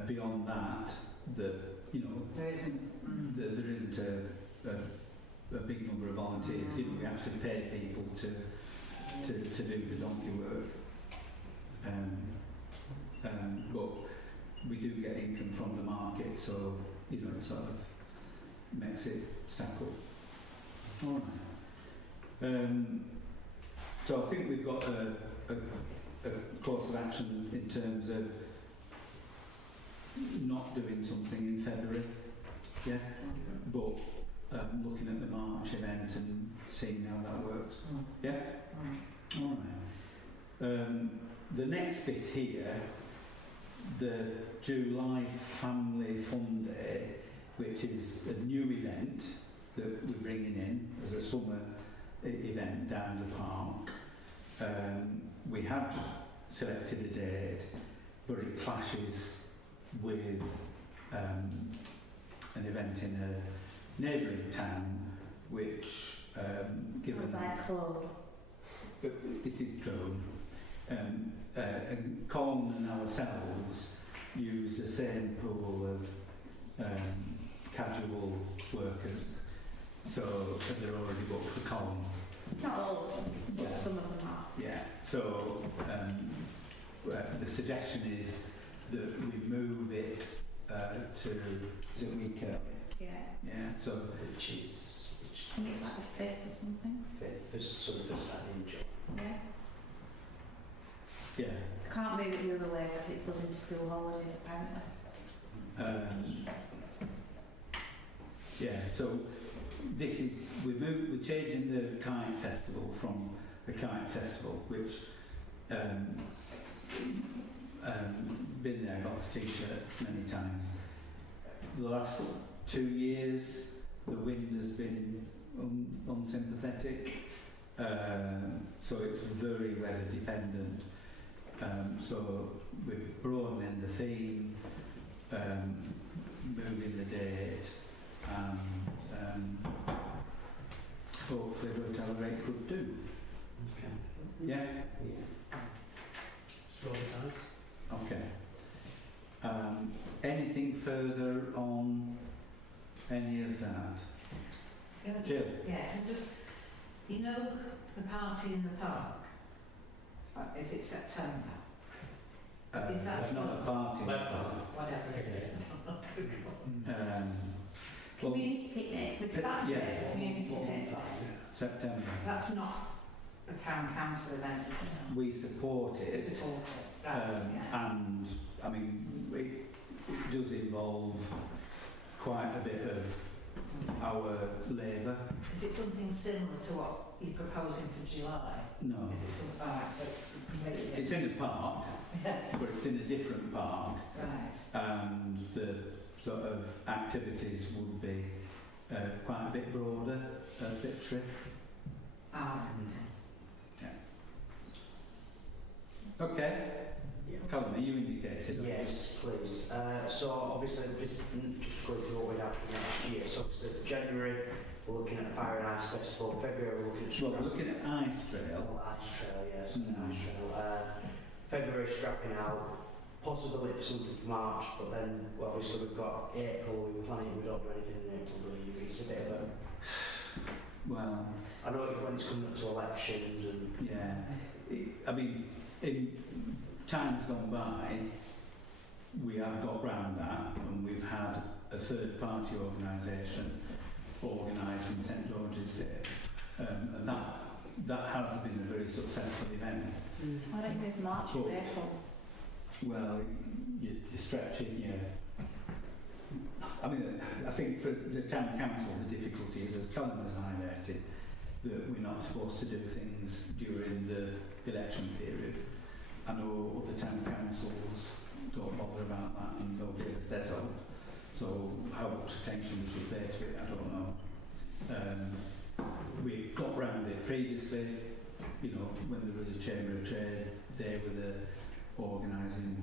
Beyond that, you know, There isn't. there isn't a big number of volunteers. You know, we actually pay people to do the donkey work. But we do get income from the market, so, you know, it sort of makes it stack up. All right. So I think we've got a course of action in terms of not doing something in February, yeah, but looking at the March event and seeing how that works. Yeah? All right. The next bit here, the July Family Fun Day, which is a new event that we're bringing in as a summer event down the park. We have selected a date, but it clashes with an event in a neighbouring town, which given Was that clone? it is drone. And Con and ourselves use the same pool of casual workers, so they're already booked for Con. Not all of them, but Yeah. some of them are. Yeah. So the suggestion is that we move it to is it week early? Yeah. Yeah. So Which is I think it's like the 5th or something. first sort of Saturday in July. Yeah. yeah. I can't move it the other way because it goes into school holidays apparently. Yeah, so this is we're changing the kite festival from a kite festival, which been there, got a t-shirt many times. The last 2 years, the wind has been unsympathetic, so it's very weather dependent. So we've brought in the theme, moving the date, and hopefully we'll have a very good do. Okay. Yeah? Yeah. Just roll the dice. Okay. Anything further on any of that? Yeah, Jill? yeah, and just, you know, the party in the park, is it September? Is that It's not a still- party. Whatever it is. Well, Community picnic. That's yeah. it, community picnic. September. That's not a town council event, is it? We support it. It's a total. Yeah. And I mean it does involve quite a bit of our labour. Is it something similar to what you're proposing for July? No, Is it some, so it's completely it's in a park, but it's in a different park, right. and the sort of activities would be quite a bit broader, a bit trip. Okay. Colin, are you indicated? Yes, please. So obviously this isn't just going through what we have for next year. So obviously January we're looking at Fire and Ice Festival. February we're looking at Well, we're looking at Ice Trail. Ice Trail, yes, Mm. Ice Trail. February strapping out. Possibility for something for March, but then obviously we've got April. We were planning we don't do anything in April, really. It's a bit of a. Well, I know when it's coming up to elections and. yeah. I mean, in times gone by, we have got round that, and we've had a third-party organisation organising St George's Day, and that has been a very successful event. Why don't you move March But- or April? Well, you're stretching your... I mean, I think for the town council the difficulty is, as Colin has highlighted, that we're not supposed to do things during the election period. I know other town councils don't bother about that and nobody ever says so. So how much attention we should pay to it, I don't know. We got round it previously, you know, when there was a Chamber of Trade, they were the organising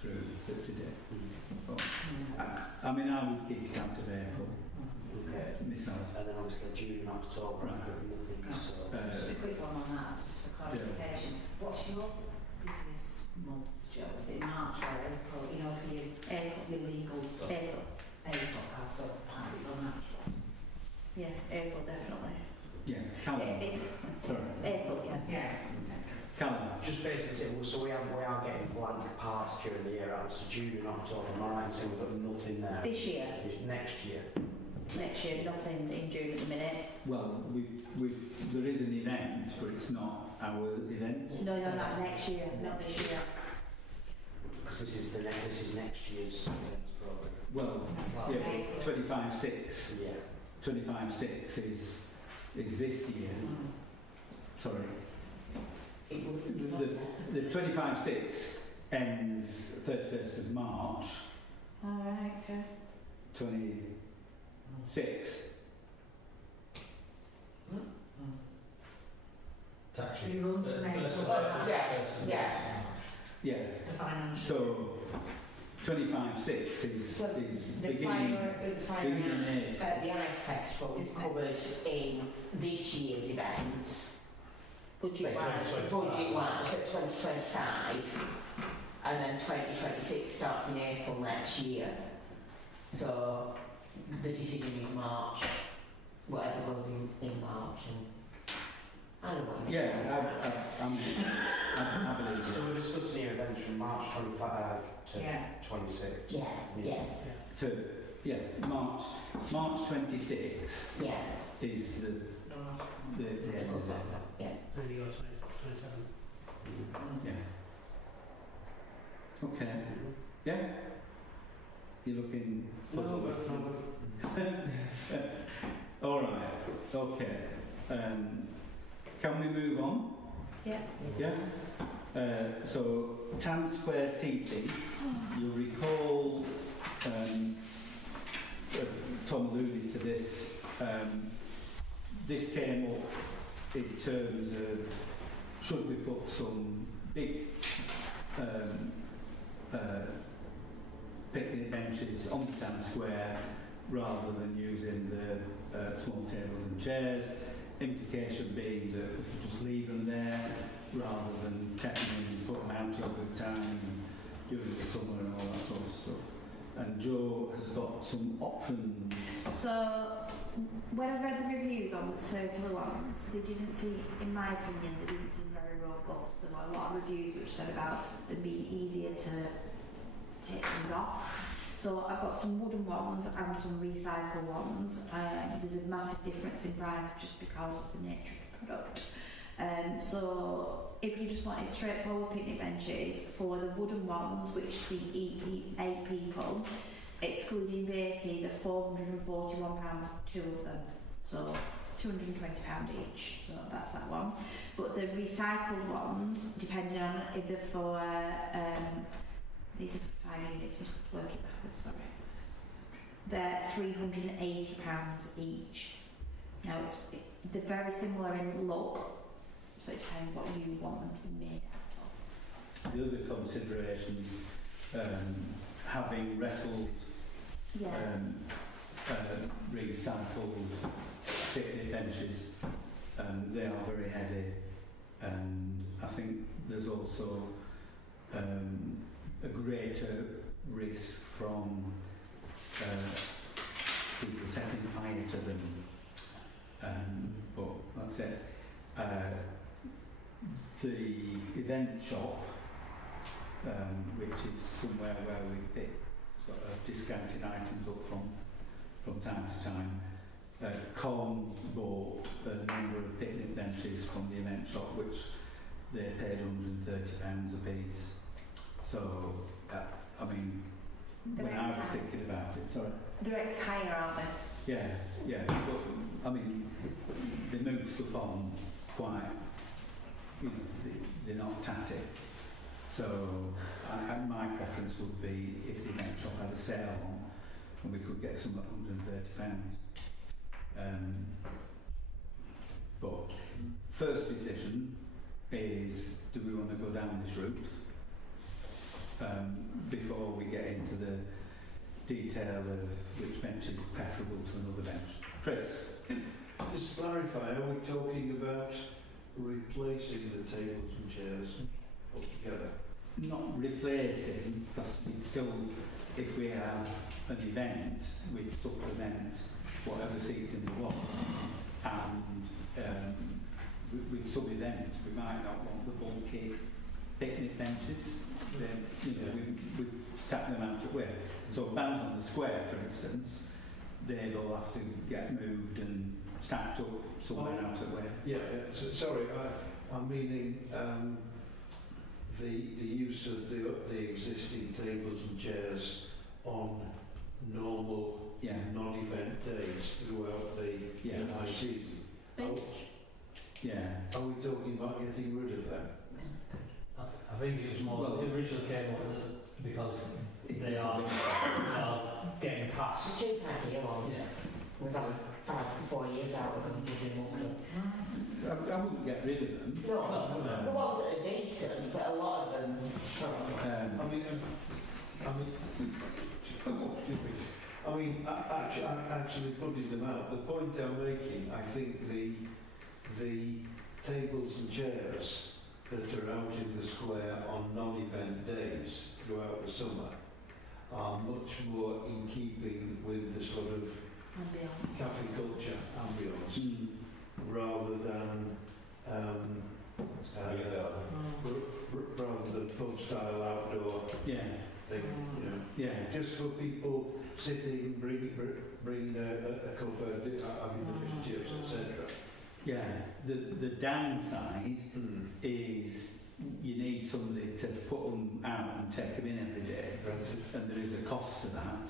group that did it. But, I mean, I would keep it out of April, Okay. myself. And then obviously June and October, Right. nothing. So Just a quick one on that, just for clarification. What's your business month, Joe? Is it March or April? You know, for your legal stuff? April. April, so it's on that. Yeah, April definitely. Yeah, Callum. Sorry. April, yeah. Yeah. Callum. just basically saying, so we are getting blank parts during the year, so June and October. Am I right in saying we've got nothing there? This year, Next year. next year, nothing in June at the minute. Well, there is an event, but it's not our event. No, not next year, not this year. Because this is next year's events programme. Well, yeah, 25/6. Yeah. 25/6 is this year. Sorry. It would be The 25/6 ends 31st of March Alright, okay. 26. It's actually... It runs from April. Yeah. The financial. So 25/6 is So is The beginning fire beginning in April. the Ice Festival is covered in this year's events. Budget-wise. Budget-wise for 2025, and then 2026 starts in April next year. So the decision is March, whatever goes in March, and I don't know what you Yeah, I believe So it. we're discussing here events from March 25 to Yeah. 26. Yeah. March 26 Yeah. is the end of it. Yeah. And you go 26, 27. Yeah. Okay. Yeah. You're looking. puzzled. All right. Okay. Can we move on? Yeah. Yeah. So town square seating. You'll recall. Tom alluded to this. This came up in terms of should we put some big picnic benches on the town square rather than using the small tables and chairs. Implication being that we could just leave them there rather than take them in and put them out over the time and during the summer and all that sort of stuff. and Joe has got some options. So, when I read the reviews on the circular ones, they didn't seem, in my opinion, they didn't seem very robust. There were a lot of reviews which said about them being easier to take things off. So I've got some wooden ones and some recycled ones. There's a massive difference in price just because of the nature of the product. So if you just wanted straightforward picnic benches, for the wooden ones, which seat 8 people, excluding VAT, they're £441 two of them. So £220 each, so that's that one. But the recycled ones, depending on if they're for, these are 5 units, I'm just going to work it backwards, sorry. They're £380 each. Now, they're very similar in look, so it depends what you want them to be made out of. The other considerations, having wrestled recycled picnic benches, they are very heavy, and I think there's also a greater risk from people setting fire to them. But that's it. The event shop, which is somewhere where we pick sort of discounted items up from time to time, Con bought a number of picnic benches from the event shop, which they paid £130 a piece. So, I mean, when I was thinking about it, sorry. They're ex-hire, aren't they? Yeah, but I mean, they move stuff on quite, they're not static. So, my preference would be if the event shop had a sale on, and we could get some at £130. But first decision is, do we want to go down this route? Before we get into the detail of which bench is preferable to another bench. Chris? Just to clarify, are we talking about replacing the tables and chairs altogether? Not replacing, because it's still, if we have an event, we'd supplement whatever seating we want. And with some events, we might not want the bulky picnic benches. Then, we stack them out of way. So bands on the square, for instance, they'd all have to get moved and stacked up somewhere out of way. Yeah, so, sorry, I'm meaning the use of the existing tables and chairs on normal non-event days throughout the high season. Are we talking about getting rid of them? I think it was more, it originally came up because they are getting past. The cheap idea was, we've had 4 years out of them, I wouldn't get rid of them. No, the ones that are decent, but a lot of them. Actually putting them out. The point I'm making, I think the tables and chairs that are out in the square on non-event days throughout the summer are much more in keeping with the sort of cafe culture ambience rather than rather than pub style outdoor thing. Just for people sitting, bringing a cupboard, having the fish chips, etc. Yeah, the downside is you need somebody to put them out and take them in every day, and there is a cost to that.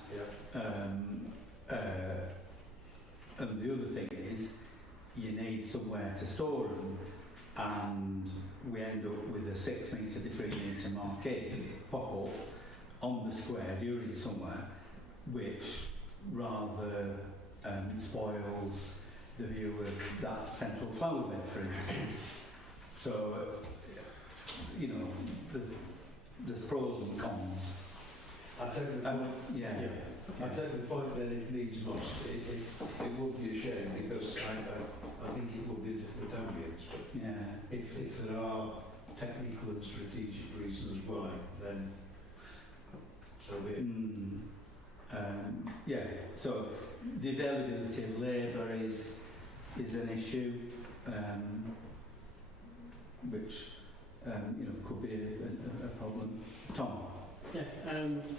And the other thing is you need somewhere to store them, and we end up with a 6 metre to 3 metre marquee pop up on the square during summer, which rather spoils the view of that central flower bed, for instance. So, there's pros and cons. I take the point. I take the point that if needs must, it would be a shame because I think it would be a different ambience. But if there are technical and strategic reasons why, then so be it. So the availability of labour is an issue, which could be a problem. Tom. Yeah,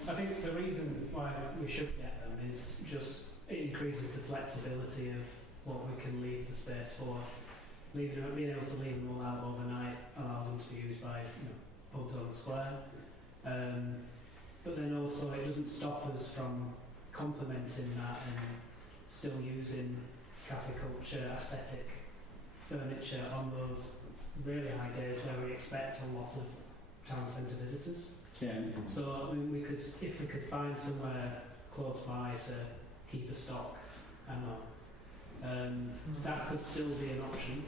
I think the reason why we should get them is just it increases the flexibility of what we can leave the space for. Being able to leave them all out overnight allows them to be used by pubs on the square. But then also it doesn't stop us from complementing that and still using cafe culture, aesthetic furniture on those really high days where we expect a lot of town centre visitors. Yeah. So I mean, if we could find somewhere close by to keep a stock, that could still be an option.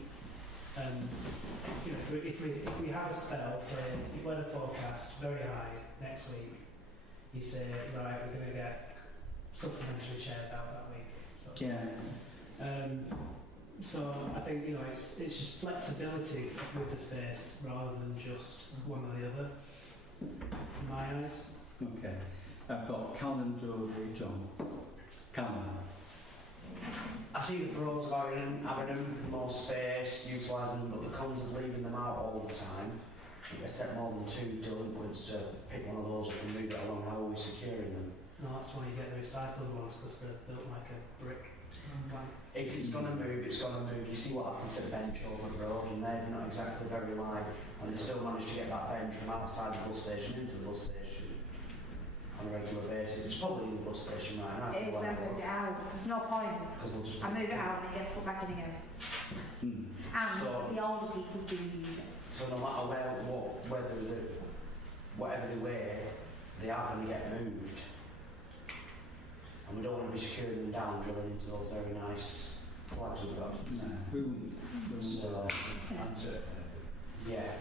If we have a spell, say weather forecast very high next week, you say right, we're going to get supplementary chairs out that week. So, Yeah. So I think it's just flexibility with the space rather than just one or the other. In my eyes. Okay. I've got Callum, Jodie, John. Callum. I see the pros of having them, more space, utilising them, but the cons of leaving them out all the time. It take more than 2 delinquents to pick one of those up and move it along. How are we securing them? No, that's why you get the recycled ones, because they're built like a brick. If it's going to move, it's going to move. You see what happens to the bench over the road, and they're not exactly very light, and they still manage to get that bench from outside the bus station into the bus station on a regular basis. It's probably in the bus station right now. It is when I moved it out. There's no point. I move it out and it gets put back in again. And the older people do use it. So no matter whatever they wear, they are going to get moved. And we don't want to be securing them down, drilling into those very nice flags we've got. No, we wouldn't. So, yeah.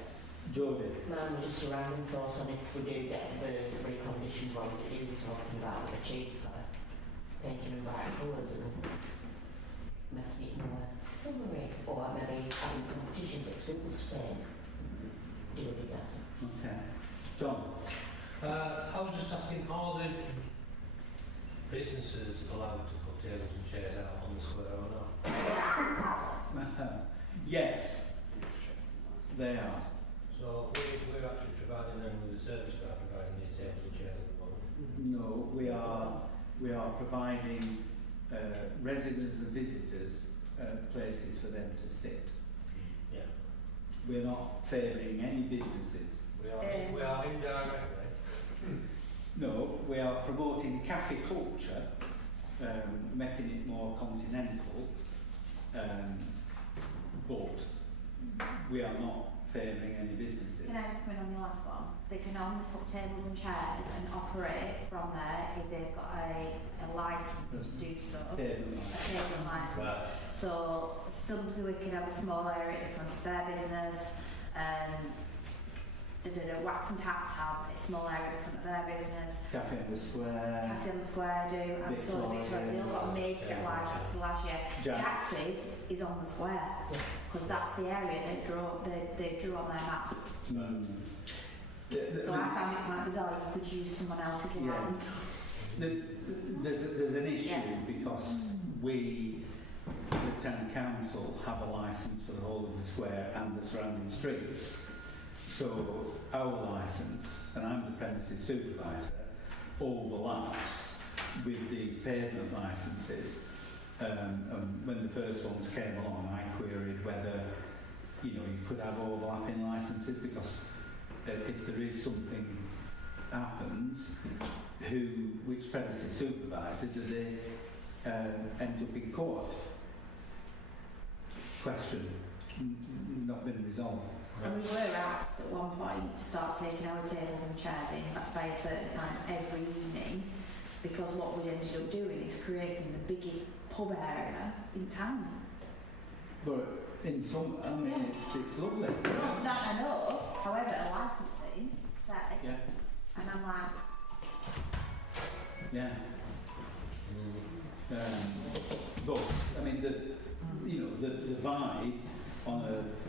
Jodie. Man, just a random thought on if we do get the reconditioned ones that you were talking about, the cheaper, painting them bright colours and making it more summery, or maybe having competition for students to paint, do a design. Okay. John. I was just asking, are the businesses allowed to put tables and chairs out on the square or not? Yes, they are. So we're actually providing them with a service by providing these tables and chairs at the moment? No, we are providing residents and visitors places for them to sit. Yeah. We're not favouring any businesses. We are indirectly. No, we are promoting cafe culture, making it more continental, but we are not favouring any businesses. Can I just come in on the last one? They can only put tables and chairs and operate from there if they've got a licence to do so. A payment licence. Right. So simply we can have a small area in front of their business. Wax and Taps have a small area in front of their business. Cafe on the Square. Cafe on the Square do, and so the Victoria, they all got made to get licensed last year. Jax's is on the square, because that's the area they drew on their map. So I found it quite bizarre, you could use someone else's land. There's an issue because we, the town council, have a licence for the whole of the square and the surrounding streets. So our licence, and I'm the premises supervisor, overlaps with these pavement licences. And when the first ones came along, I queried whether you could have overlapping licences, because if there is something happens, which premises supervisor do they end up in court? Question not been resolved. And we were asked at one point to start taking our tables and chairs in by a certain time every evening, because what we ended up doing is creating the biggest pub area in town. But in some, it's lovely. No, that I know. However, a licensing said, and I'm like, but I mean the vibe on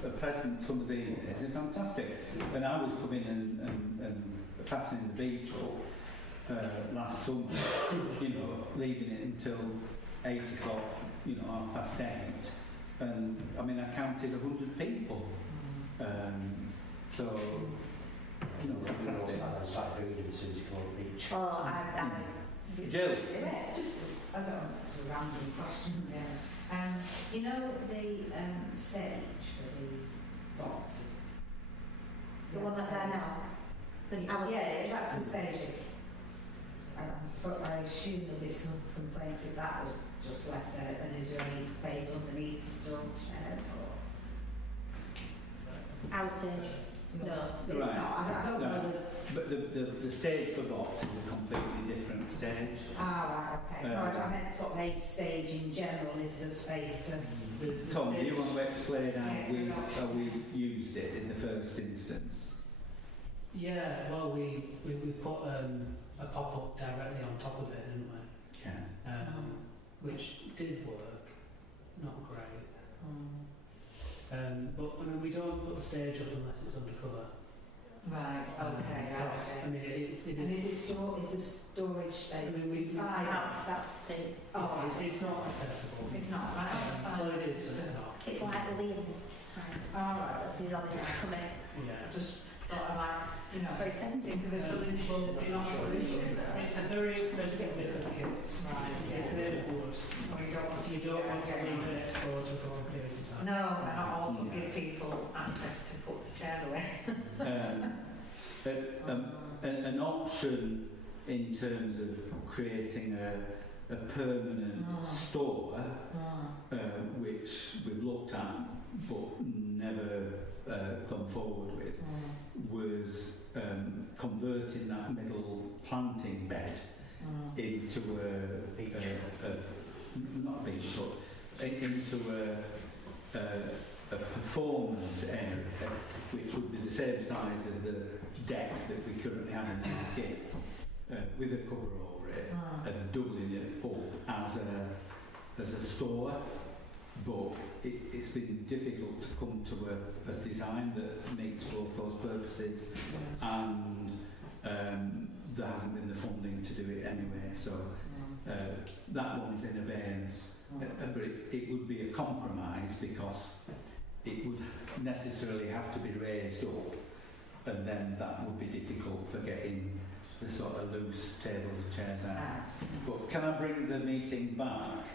a pleasant summer's evening is fantastic. When I was coming and fastening the beach up, last summer, you know, leaving it until 8 o'clock, you know, 8:30. And I mean, I counted 100 people. So, you know, fantastic. Start doing since you can't reach. Oh, Jill? Just a random question, really. You know the stage for the boxes? the one that's there now. Our Yeah, stage. that's the stage. I assume there'll be some complaints if that was just left there, and is there any space underneath to store chairs or? Our stage. No. It's Right. not. I don't No. know the... But the stage for box is a completely different stage. Ah, right, okay. No, I meant sort of a stage in general is the space to... Tom, do you want to explain how we used it in the first instance? Yeah, well, we put a pop-up directly on top of it, didn't we? Yeah. Which did work, not great. But I mean, we don't put the stage up unless it's undercover. Right, okay, right, Because, I okay. mean, it is. And is the storage space I mean, we inside? That thing. Oh, it's not accessible. it's not, right? That's fine. Well, it is, but it's not. It's like Liam. All right. He's on his tummy. Yeah. Just thought I might, you know, Very sensitive. think of a solution, not a solution. It's a very expensive bit of kit. Right, It's yeah. made of wood. Well, you don't want to You don't want to leave it exposed for long periods of time. No, and I also give people access to put the chairs away. An option in terms of creating a permanent store, which we've looked at but never gone forward with, was converting that middle planting bed into not a beach, but into a performance area, which would be the same size of the deck that we currently have in the gate, with a cover over it, and doubling it up as a store. But it's been difficult to come to a design that meets both those purposes, and there hasn't been the funding to do it anyway. So that one's in abeyance, but it would be a compromise because it would necessarily have to be raised up, and then that would be difficult for getting the sort of loose tables and chairs out. But can I bring the meeting back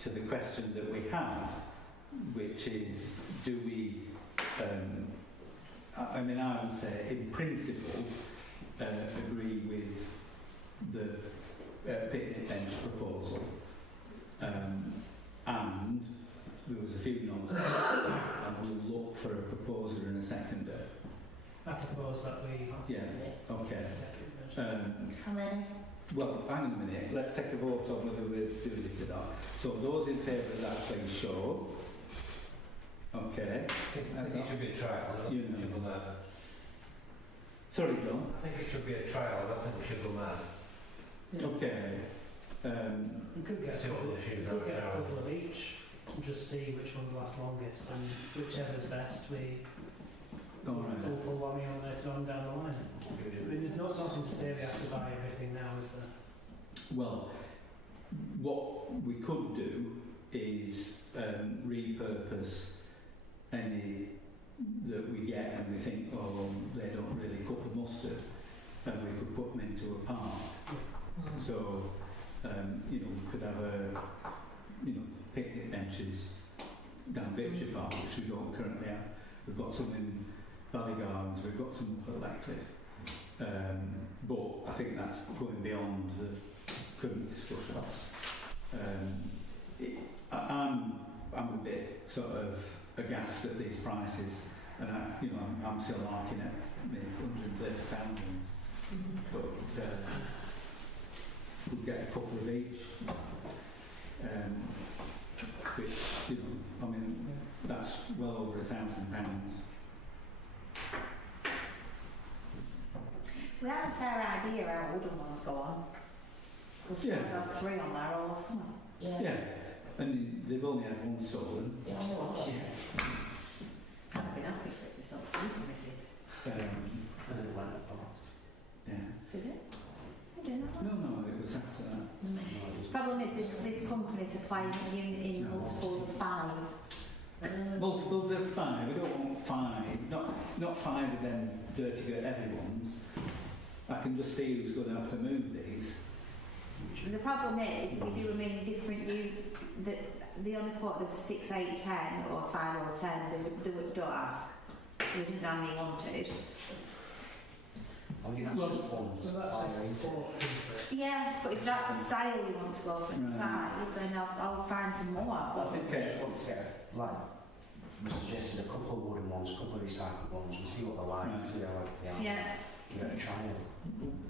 to the question that we have, which is, do we, I mean, I would say in principle agree with the picnic bench proposal, and there was a few notes, and we'll look for a proposer and a seconder. I propose that we... Yeah, okay. How many? Well, hang on a minute, let's take a vote on whether we're doing it or not. So those in favour of that, please show. Okay. I think it should be a trial. I don't think it should go mad. Sorry, John. I think it should be a trial. I don't think it should go mad. Okay. We could get, See what the issues a are. couple of each and just see which ones last longest, and whichever's best we All go right. full whammy on later on down the line. I mean, there's nothing to say we have to buy everything now, is there? Well, what we could do is repurpose any that we get and we think, oh, they don't really cut the mustard, and we could put them into a park. So, you know, we could have picnic benches down Victory Park, which we don't currently have. We've got some in Valley Gardens, we've got some at Letcliffe. But I think that's going beyond the current discussion. I'm a bit sort of aghast at these prices, and I'm still larking at maybe £130. But we'll get a couple of each. Which, I mean, that's well over £1,000. We have a fair idea how wooden ones go on. We'll still have 3 on there all summer. Yeah, and they've only had one stolen. I've been happy for it, it's not sleeping, is it? And then it went up past. Yeah. Did it? I doing that? No, it was after that. Problem is this company supplying a unit in multiples of 5. Multiples of 5. We don't want 5. Not 5 of them dirty good everyone's. I can just see who's going to have to move these. The problem is, if you do them in different they only quoted of 6, 8, 10 or 5 or 10, they don't ask. They didn't know how many wanted. I mean, that's just one. So that's just four into it. Yeah, but if that's the style you want to go for the size, then I'll find some more. I think we just want to get, like, we suggested a couple of wooden ones, a couple of recycled ones, and see what they're like, Right. see how they are. Yeah. Give it a trial.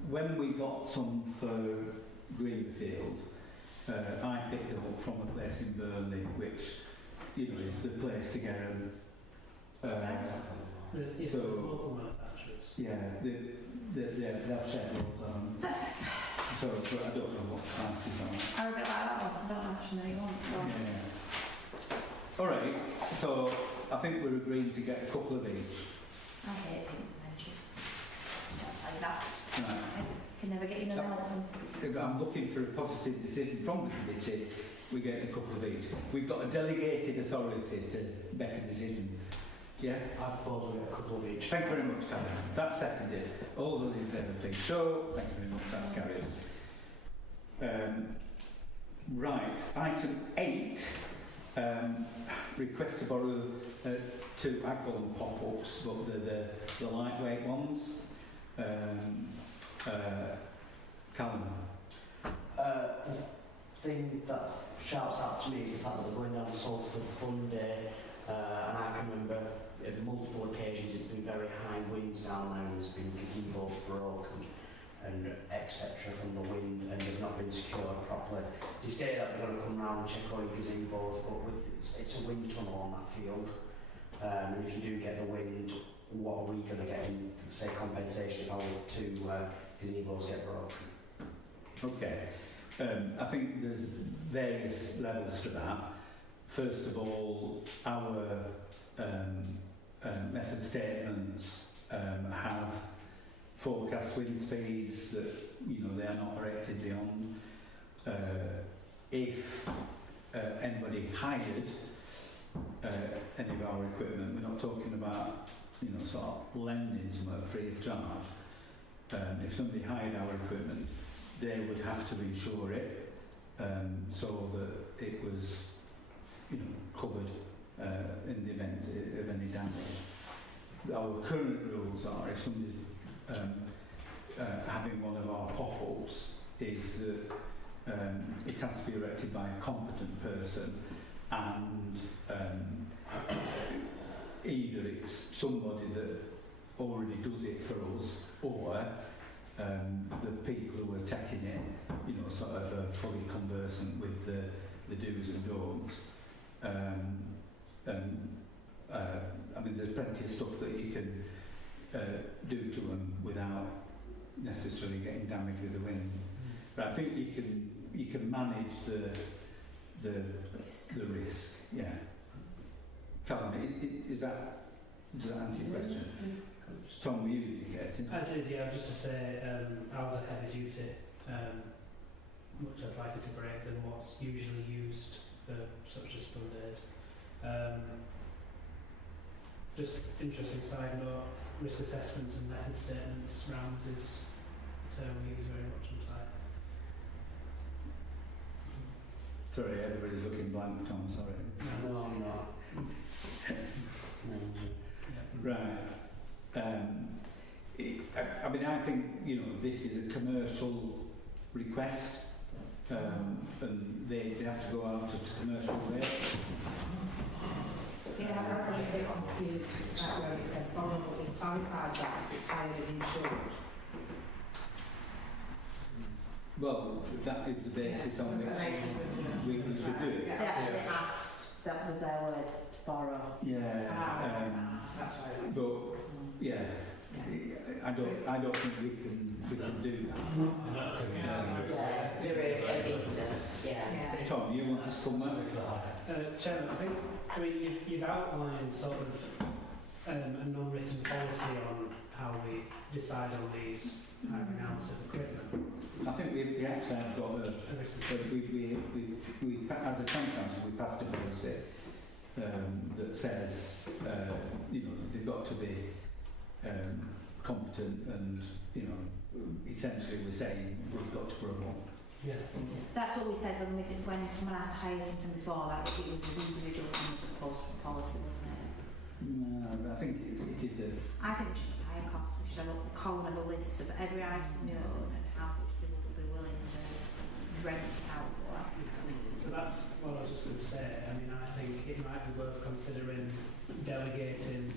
When we got some for Greenfield, I picked them up from a place in Burnley, which, you know, is the place to get them. Yes, So- there's local manufacturers. Yeah, they'll shed loads on them. So, but I don't know what prices are. I'm a bit like that one. I don't actually know you want. Yeah. All right, so I think we're agreeing to get a couple of each. I hate pink benches. I'll tell you that. Right. I can never get in and out of them. If I'm looking for a positive decision from the committee, we get a couple of each. We've got a delegated authority to make a decision. Yeah? I propose we get a couple of each. Thank you very much, Karen. That's seconded. All those in favour, please show. Thank you very much. That's carried. Right, item 8. Request to borrow 2, I call them pop-ups, but they're the lightweight ones. Callum. The thing that shouts out to me is the fact that they're going down to Salford Fun Day, and I can remember at multiple occasions it's been very high winds down there and there's been gazebos broken and etc. from the wind and they've not been secured properly. You say that they're going to come round and check all your gazebos, but it's a wind tunnel on that field, and if you do get the wind, what are we going to get in, say, compensation if our 2 gazebos get broken? Okay. I think there's various levels to that. First of all, our method statements have forecast wind speeds that, you know, they are not erected beyond. If anybody hired any of our equipment, we're not talking about, you know, sort of lending somewhere free of charge. If somebody hired our equipment, they would have to insure it so that it was, you know, covered in the event of any damage. Our current rules are if somebody's having one of our pop-ups is that it has to be erected by a competent person and either it's somebody that already does it for us or the people who are taking it, you know, sort of are fully conversant with the do's and don'ts. I mean, there's plenty of stuff that you can do to them without necessarily getting damage with the wind. But I think you can manage the risk. Yeah. Callum, does that answer your question? Tom, were you indicating? I did, yeah. Just to say, I was a heavy duty, much less likely to break than what's usually used for such as fun days. Just interesting side note, risk assessments and method statements rounds is a term we use very much on site. Sorry, everybody's looking blank, Tom, sorry. No, I'm not. Right. I mean, I think, you know, this is a commercial request and they have to go out at a commercial rate. Yeah, I'm a bit confused about where it said borrow, it clarified that it's hired and insured. Well, that is the basis on which we should do it. They actually asked, that was their word, to borrow. Yeah. That's right. But yeah, I don't think we can do that. Yeah, you're a business, yeah. Tom, you want to sum up? Chairman, I mean, you've outlined sort of a non-written policy on how we decide on these hiring out of equipment. I think we actually have got a, as a town council, we passed a policy that says, you know, they've got to be competent and, you know, essentially we're saying we've got to promote. Yeah. That's what we said when someone asked to hire something before, that it was an individual thing as opposed to a policy, wasn't it? No, I think it is a... I think we should have higher costs. We should have a column of a list of every item we own and how much people would be willing to rent it out for. So that's what I was just going to say. I mean, I think it might be worth considering delegating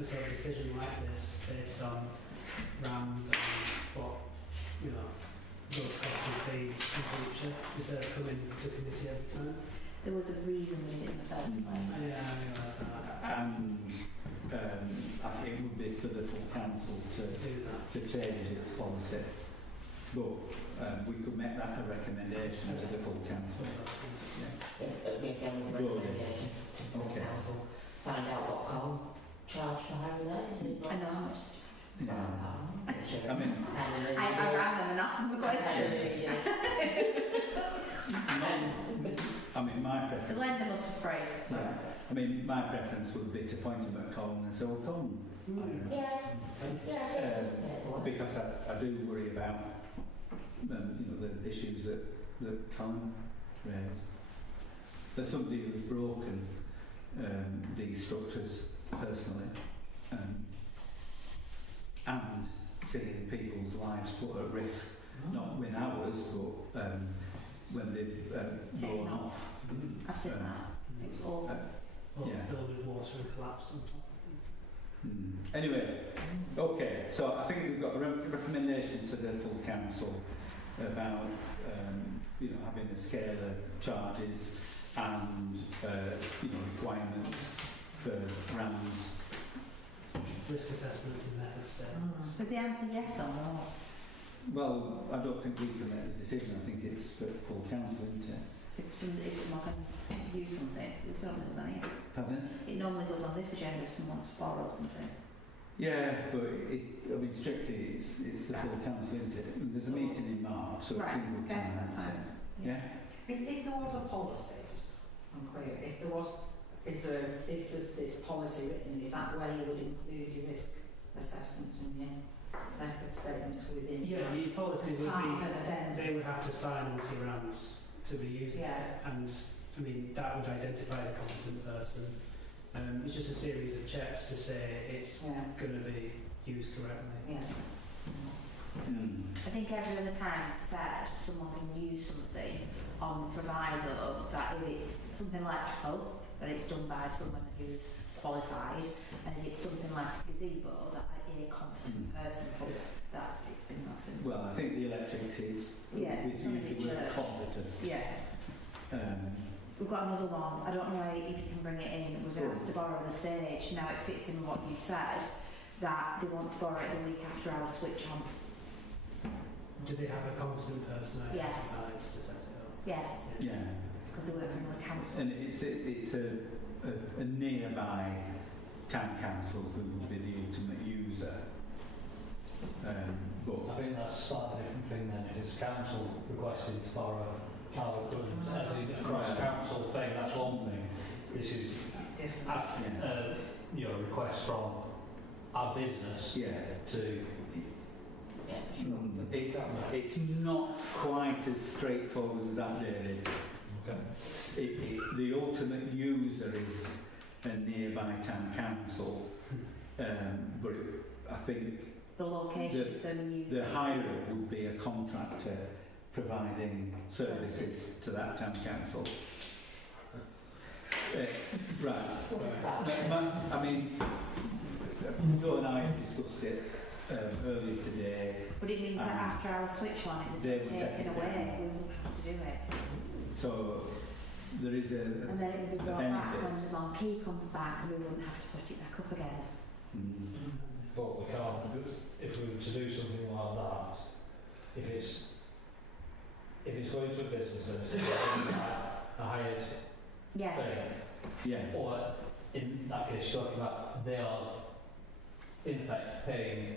a sort of decision like this based on RAMs and what, you know, those costs would be in future instead of coming to committee every time. There was a reason we did it in the first place. Yeah, I realise that. And I think it would be for the full council to Do that. change its policy. But we could make that a recommendation to the full council. Yeah. It'll be a general Good. recommendation to the full Okay. council. Find out what Colin charged for hiring that. I know how much. Yeah. I mean, I rang them and asked them the question. I mean, my The preference... lender must have free. So. Yeah. I mean, my preference would be to point them at Colin and say, well, Colin, because I do worry about you know, the issues that Colin raised. There's somebody who's broken these structures personally and seeing people's lives put at risk, not when ours, but when they've blown off. I've seen that. It was awful. Yeah. Filled with water and collapsed on top. Anyway, okay, so I think we've got a recommendation to the full council about you know, having a scale of charges and you know, requirements for RAMs. Risk assessments and method statements. But the answer yes or no? Well, I don't think we can make the decision. I think it's for full council, isn't it? If someone can use something, it's not goes on here. Pardon? It normally goes on this agenda if someone wants to borrow something. Yeah, but I mean, strictly, it's the full council, isn't it? And there's a meeting in March, so Right, it's in good okay, time. that's fine. Yeah? If there was a policy, just unclear, if there's this policy written, is that where you would include your risk assessments and your method statements within? Yeah, the policy would Part be, of an addendum. they would have to sign onto RAMs to be using it, and I mean that would identify a competent person. It's just a series of checks to say it's going to be used correctly. Yeah. I think every other time I've said someone can use something on the proviso that if it's something electrical, that it's done by someone who's qualified, and if it's something like a gazebo, that a competent person puts that it's been that simple. Well, I think the electrics is with you the word competent. Yeah. We've got another one. I don't know if you can bring it in. We've been asked to borrow the stage. Now it fits in what you've said, that they want to borrow it the week after our switch on. Do they have a competent person identified to set it up? Yes. Yeah. Because they work for the council. And it's a nearby town council who would be the ultimate user. But I think that's a slightly different thing then. It is council requesting to borrow our equipment. As a cross-council thing, that's one thing. This is you know, a request from our business to... It's not quite as straightforward as that, David. Okay. The ultimate user is a nearby town council, but I think the location is going to be used. The hirer would be a contractor providing services to that town council. I mean, Joe and I discussed it earlier today. But it means that after our switch on, it would be taken away. We wouldn't have to do it. So there is and then it would be brought back when the marquee comes back, and we wouldn't have to put it back up again. But we can't, if we were to do something like that, if it's going to a business and it's a hired thing, or in that case, talking about they are in fact paying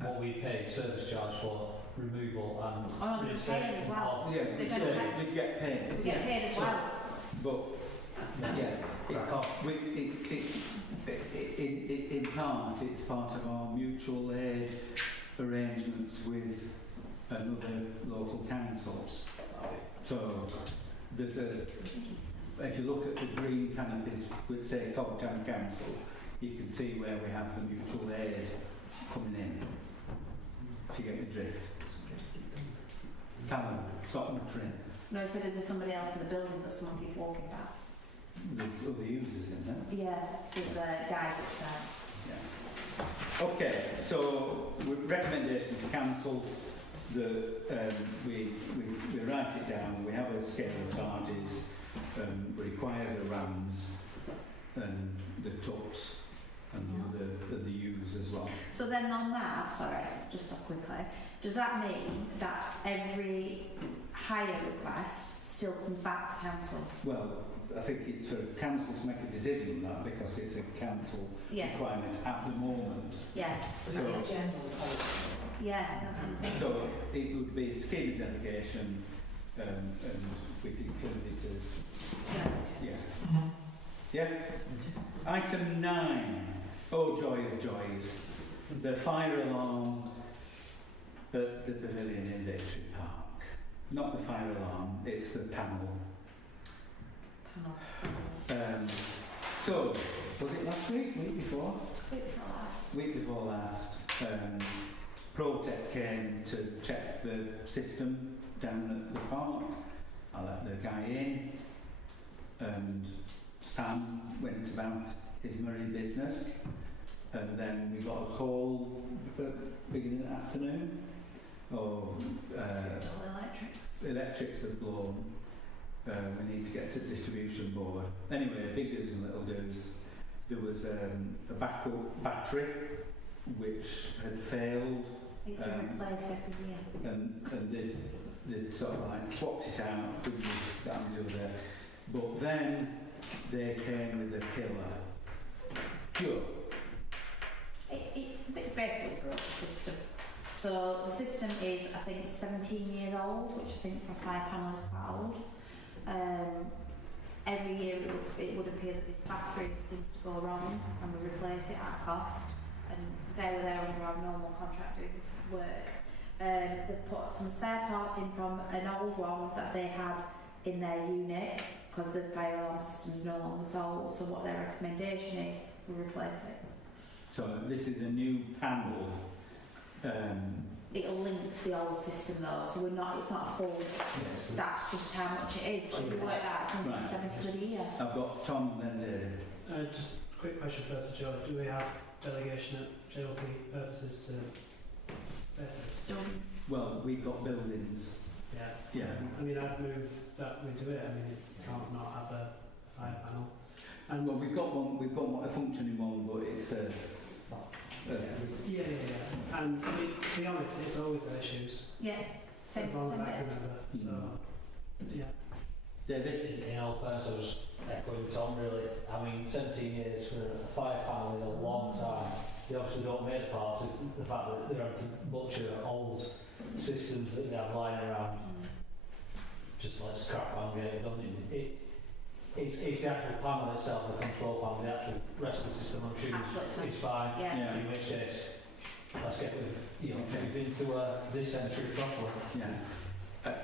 what we pay service charge for removal and Oh, they're paying as well. of Yeah, They're so gonna we get paid. We get paid as So- well. But yeah, crack on. in part, it's part of our mutual aid arrangements with another local council. So there's if you look at the green canopies with, say, Town Council, you can see where we have the mutual aid coming in. If you get the drift. Callum, stop muttering. No, it said there's somebody else in the building that someone keeps walking past. The other users in there. Yeah, there's a guy upstairs. Yeah. Okay, so recommendation to council, we write it down, we have a scale of charges, we require the rams and the tups and the ewes as well. So then on that, sorry, just stop quickly, does that mean that every hire request still comes back to council? Well, I think it's for council to make a decision on that because it's a council Yeah, requirement at the moment. yes. So- Yeah, that's what I'm thinking. So it would be scheme of delegation and we'd include it as, Yeah. yeah. Yeah? Item 9. Oh, joy of joys. The fire alarm at the pavilion in Victory Park. Not the fire alarm, it's the panel. So, was it last week? Week before? Week before last. Protec came to check the system down at the park. I let the guy in and Sam went about his marine business and then we got a call at the beginning of the afternoon. Electrics have blown. We need to get to the distribution board. Anyway, big do's and little do's. There was a backup battery which had failed. It's been replaced every year. And they sort of like swapped it out, put this, that and the other. But then they came with a killer. Joe. It basically broke the system. So the system is, I think, 17 years old, which I think for a fire panel is quite old. Every year it would appear that this battery seems to go wrong and we replace it at a cost. And they were there under our normal contract doing this work. They put some spare parts in from an old one that they had in their unit because the fire alarm system is no longer sold. So what their recommendation is, we replace it. So this is a new panel. It'll link to the old system though, so it's not a full, that's just how much it is, but if you work that, it's 170 quid a year. I've got Tom and then Dave. Just a quick question first to Joe. Do we have delegation at JLP purposes to Buildings. Well, we've got buildings. Yeah. Yeah. I mean, I'd move that we do it. I mean, it can't not have a fire panel. And Well, we've got a functioning one, but it's yeah. And I mean, to be honest, it's always their issues. Yeah, same, As long as same I can bit. remember. So, yeah. David. In all fairness, I was echoing Tom really. I mean, 17 years for a fire panel is a long time. They obviously don't make parts of the fact that they're having to butcher old systems that they have lying around. Just let's crack on, get it done. It's the actual panel itself, the control panel, the actual rest of the system, I'm sure Absolutely is fine. Yeah. In which case, let's get moved into this century properly. Yeah.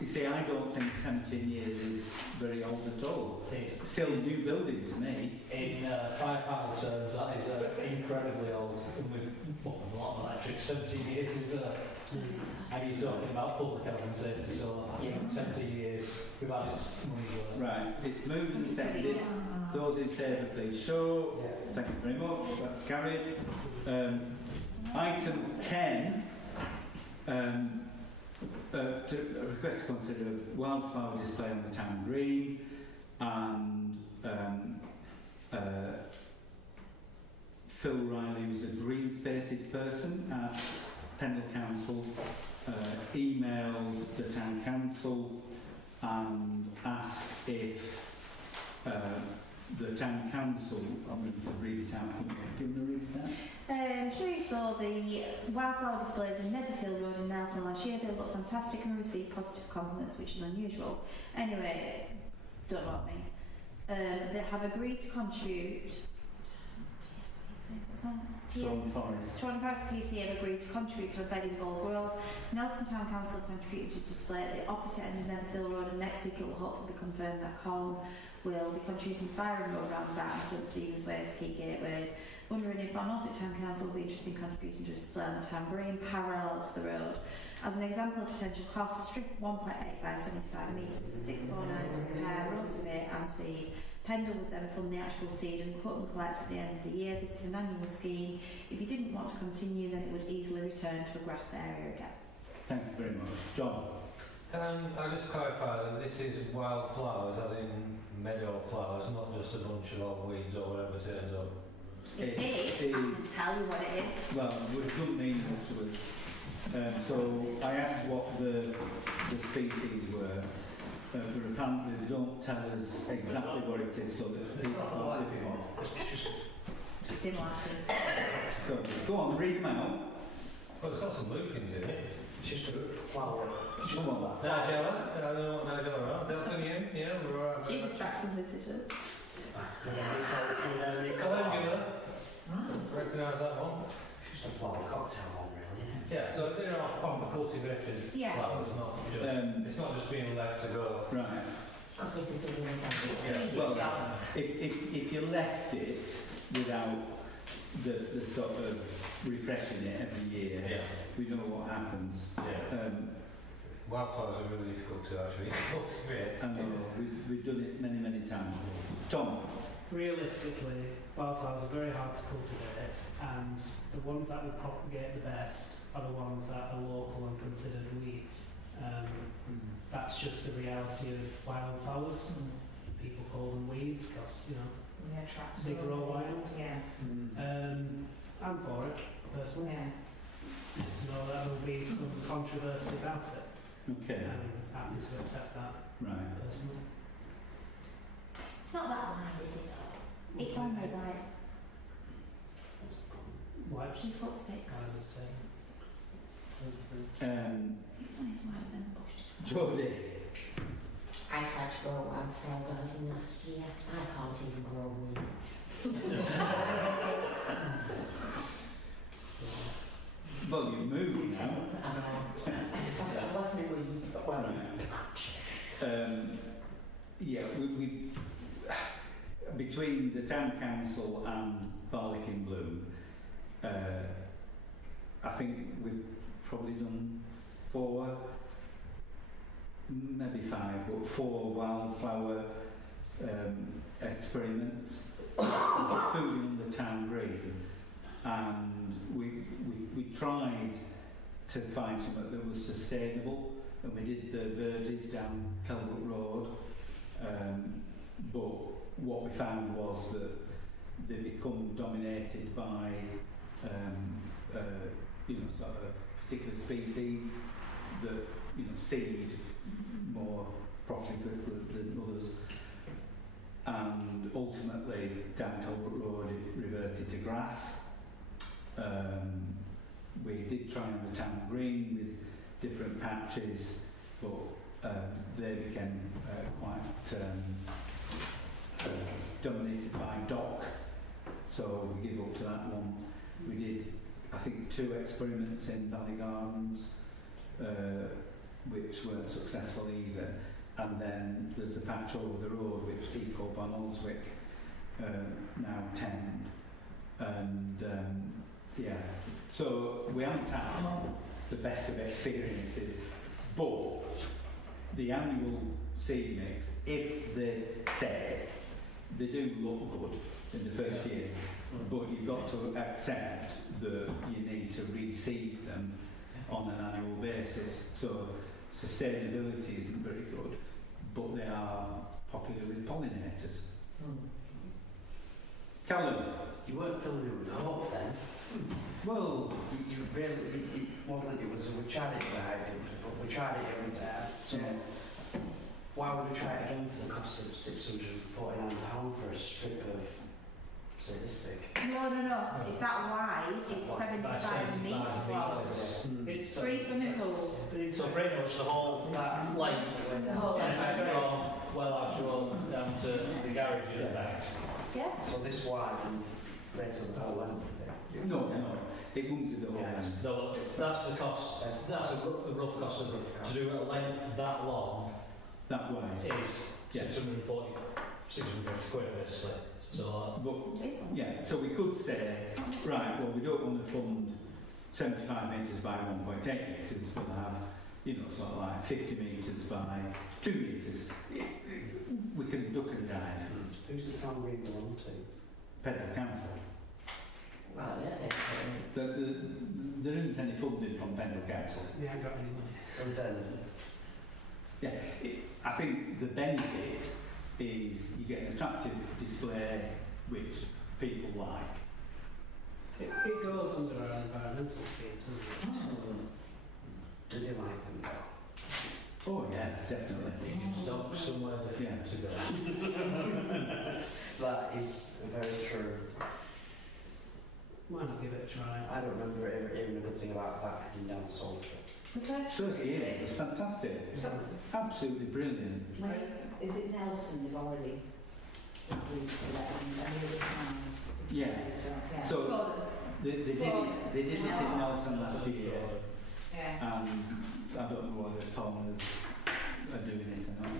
You see, I don't think 17 years is very old at all. It's Still a new building to me. in fire panel terms, that is incredibly old. And with a lot of electric, 17 years is and you're talking about public health and safety, so I think 17 years, we've had its money's worth. Right, it's moved and seconded. Those in favour, please show. Thank you very much. That's carried. Item 10. To request to consider a wildflower display on the town green and Phil Riley, who's the green spaces person at Pendle Council, emailed the town council and asked if the town council, I'm going to read it out, couldn't you? Do you want to read it out? Sure you saw the wildflower displays in Netherfield Road in Nelson last year. They looked fantastic and received positive compliments, which is unusual. Anyway, don't know what it means. They have agreed to contribute. Thorn Forest. Taunton Forest PC have agreed to contribute to a bed in Ball Grove. Nelson Town Council contributed to display at the opposite end of Netherfield Road, and next week it will hopefully be confirmed that Colm will be contributing Byron Road roundabout and St Stephen's Way as key gateways. Wondering if Barnoldswick Town Council will be interested in contributing to a display on the town green parallel to the road. As an example of potential cost, a strip 1.8 by 75 metres is £649 to repair, rotivate and seed. Pendle would then fund the actual seed and cut and collect at the end of the year. This is an annual scheme. If you didn't want to continue, then it would easily return to a grass area again. Thank you very much. John? I'll just clarify that this is wild flowers, as in meadow flowers, not just a bunch of old weeds or whatever turns up. It is. I can tell you what it is. Well, it doesn't mean much to us. So I asked what the species were, but apparently they don't tell us exactly what it is, so that people can't live it off. It's in Latin. So go on, read them out. Well, it's got some lupins in it. It's just a flower. Come on. Nigella, I don't know what Nigella are. Delphinium, yeah, we're all right. She'd attract some visitors. Calendula. Recognise that one? Just a flower cocktail one, really. Yeah, so they're not proper cultivated flowers, not just, it's not just being left to go. Right. It's Yeah. seeded, Well, John. if you left it without the sort of refreshing it every year, Yeah. we know what happens. Yeah. Wildflowers are really difficult to actually cultivate. I know, we've done it many, many times. Tom? Realistically, wildflowers are very hard to cultivate, and the ones that will propagate the best are the ones that are local and considered weeds. That's just the reality of wildflowers. People call them weeds because, you know, Yeah, attracts they grow wild. Yeah. I'm for it, personally. Yeah. Just know that there'll be some controversy about it. Okay. I'm happy to accept that, Right. personally. It's not that wide, is it though? It's only like Why? 2'6". It's only as wide as a bush. Jodie? I tried to grow wildflower garden last year. I can't even grow weeds. Well, you're moving now. I know. I've left me weed, but well, Yeah, we between the town council and Barlick in Bloom, I think we've probably done 4, maybe 5, but 4 wildflower experiments, including on the town green, and we tried to find something that was sustainable, and we did the verges down Kelwood Road, but what we found was that they become dominated by sort of particular species that seed more profitably than others, and ultimately down Kelwood Road it reverted to grass. We did try on the town green with different patches, but they became quite dominated by dock, so we give up to that one. We did, I think, 2 experiments in Valley Gardens, which weren't successful either, and then there's a patch over the road which Eco Barnoldswick now tend, and so we haven't had the best of experiences, but the annual seed mix, if they take, they do look good in the first year, but you've got to accept that you need to reseed them on an annual basis. So sustainability isn't very good, but they are popular with pollinators. Callum? You weren't filling me with hope then. Well, You really, it wasn't, it was, we tried it right, but we tried it every day. So yeah. why would we try it again for the cost of £649 for a strip No. It's that wide. It's 75 metres long. It's Three swimming pools. So pretty much the whole that length, The whole in length. effect, from Welsh Road down to the garage in effect. Yeah. So this wide and basically the whole length of it. No, it won't be the whole length. So that's the cost. That's a rough cost of to do a length that long That way. is Yeah. 640, 650 quid basically. So But It's long. yeah, so we could say, right, well, we don't want to fund 75 metres by 1.8 metres, but have, sort of like 50 metres by 2 metres. We can duck and dive. Who's the town green belong to? Pedal Council. Right, yeah, There isn't any funding from Pendle Council. We haven't got any money. And then, I think the benefit is you get an attractive display which people like. It goes under our environmental schemes, doesn't it? do they like them? Oh yeah, definitely. you can stop somewhere different to go. That is very true. Why not give it a try? I don't remember hearing a good thing about that heading down Salford. The first First year, it was fantastic. Absolutely brilliant. Is it Nelson they've already agreed to that and any other towns? Yeah. So they did it in Nelson last year, Yeah. and I don't know whether Palmers are doing it or not.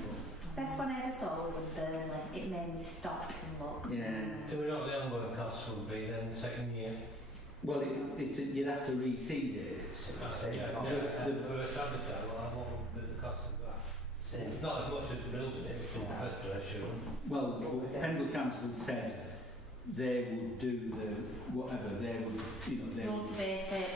best one I ever saw was in Burnley. It made me stop and look. Yeah. Do we know what the ongoing costs will be then, second year? Well, you'd have to reseed it. Same Yeah, cost. the first habitat, well, what would be the cost of that? Same. Not as much as building it, from the first place, sure. Well, Pendle Council said they would do the whatever. They would, they would. Cultivate it.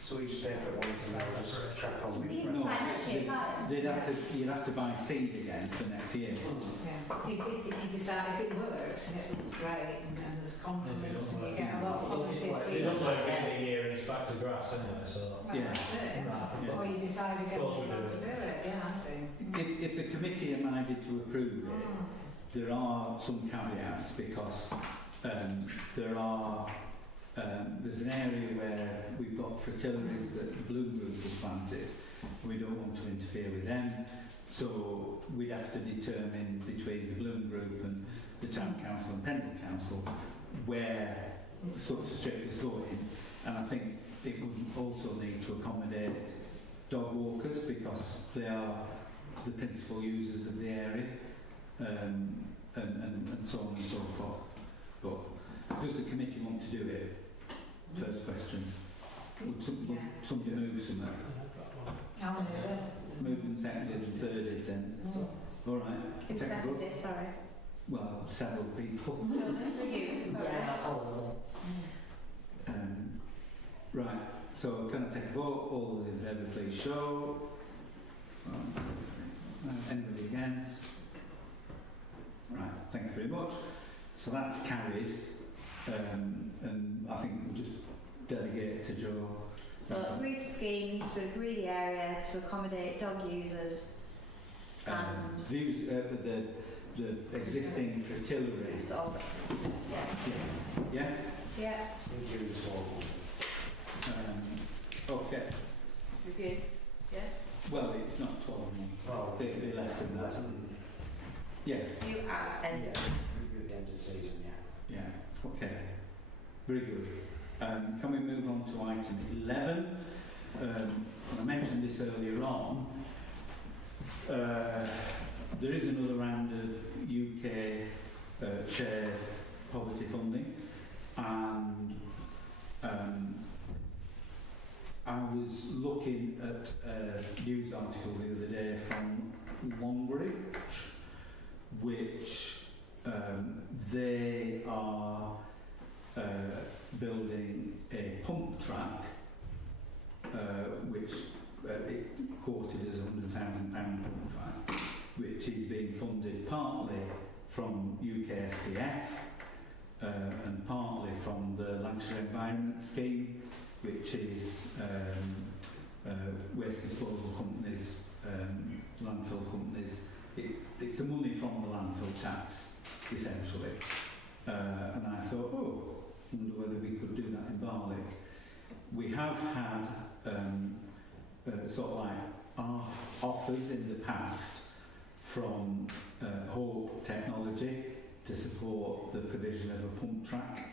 So we just pay for it once and they'll just crack on with You it. can sign next year, can't you? You'd have to buy seed again for next year. Yeah. If you decide if it works and it looks great and there's confidence and you get a lot of positive They don't feedback. like it in a year and it's back to grass anyway, so. Well, Yeah. that's it. Yeah. Or you decide again Of course we not do to do it. Yeah, I do. If the committee are minded to approve it, there are some caveats because there's an area where we've got fritillaries that the Bloom Group has planted. We don't want to interfere with them, so we'd have to determine between the Bloom Group and the Town Council and Pendle Council where such a strip is going, and I think it would also need to accommodate dog walkers because they are the principal users of the area, and so on and so forth. But does the committee want to do it? First question. Would somebody move some that? I'll do it. Moved and seconded and thirded then? All right. Who Take a vote. seconded it? Sorry. Well, several people. You. Sorry. Yeah, oh, Right, so can I take a vote? All those in favour, please show. Anybody against? Right, thank you very much. So that's carried, and I think we'll just delegate it to Joe. So agreed scheme needs to agree the area to accommodate dog users and Views, the existing fritillary. so Yeah? yeah. Review to all. Okay. Review. Yeah. Well, it's not 12 months. Well, It'll be less than that. Yeah. You at end. Review at the end of the season, yeah. Yeah, okay. Very good. Can we move on to item 11? I mentioned this earlier on. There is another round of UK shared poverty funding, and I was looking at a news article the other day from Longbridge, which they are building a pump track, which it quoted as £100,000 pump track, which is being funded partly from UK SPF and partly from the Lancashire Environment Scheme, which is waste disposal companies, landfill companies. It's the money from the landfill tax, essentially. And I thought, wonder whether we could do that in Barwick. We have had sort of like offers in the past from Hope Technology to support the provision of a pump track,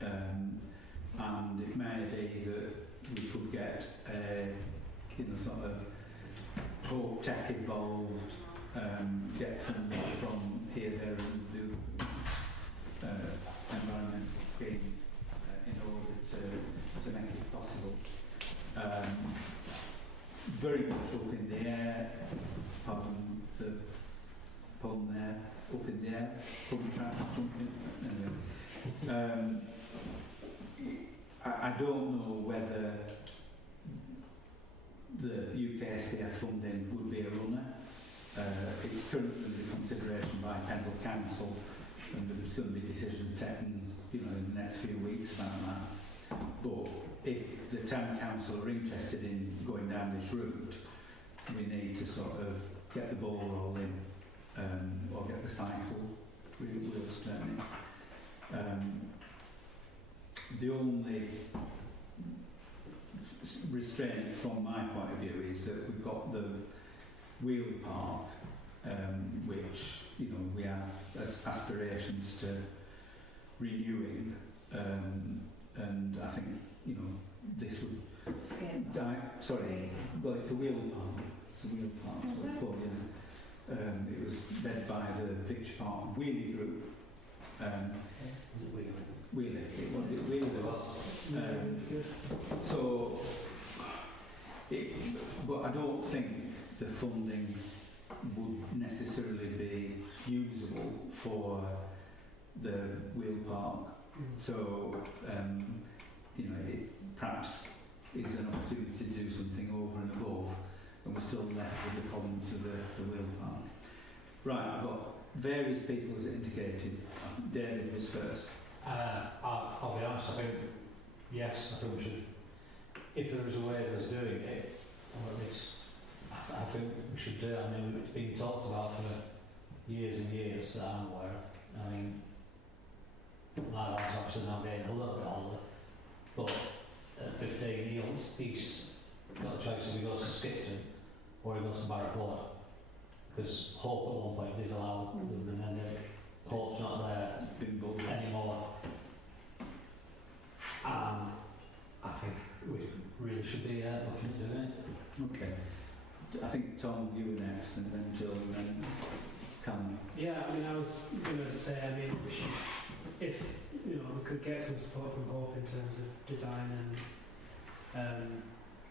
and it may be that we could get sort of Hope Tech involved, get funding from here, there and do environmental scheme in order to make it possible. Very much up in the air, pardon the pun there, up in the air, pump track, anyway. I don't know whether the UK SPF funding would be a runner. It's currently under consideration by Pendle Council, and there's going to be decisions taken, in the next few weeks about that. But if the town council are interested in going down this route, we need to sort of get the ball rolling, or get the cycle wheels turning. The only restraint from my point of view is that we've got the wheel park, which we have aspirations to renewing, and I think this would sorry, well, it's a wheel park. It's a wheel park, so it's called. It was led by the Vic Park Wheelie Group. Is it weird? Wheelie, it was Wheelie. So, but I don't think the funding would necessarily be usable for the wheel park. So, it perhaps is an opportunity to do something over and above, and we're still left with the problems of the wheel park. Right, I've got various people as indicated. David was first. I'll be honest, I think, yes, I think we should, if there is a way of us doing it, or at least, I think we should do it. I mean, it's been talked about for years and years that I'm aware of. I mean, my lad's obviously now getting a little bit older, but at 15 he's got a choice if he goes to Skipton or he goes to Barraclough. Because Hope at one point did allow them, and then Hope's not there anymore. And I think we really should be looking at doing it. Okay. I think Tom, you were next, and then Jill, and then Cam. Yeah, I mean, I was going to say, I mean, we should, if we could get some support from Hope in terms of design and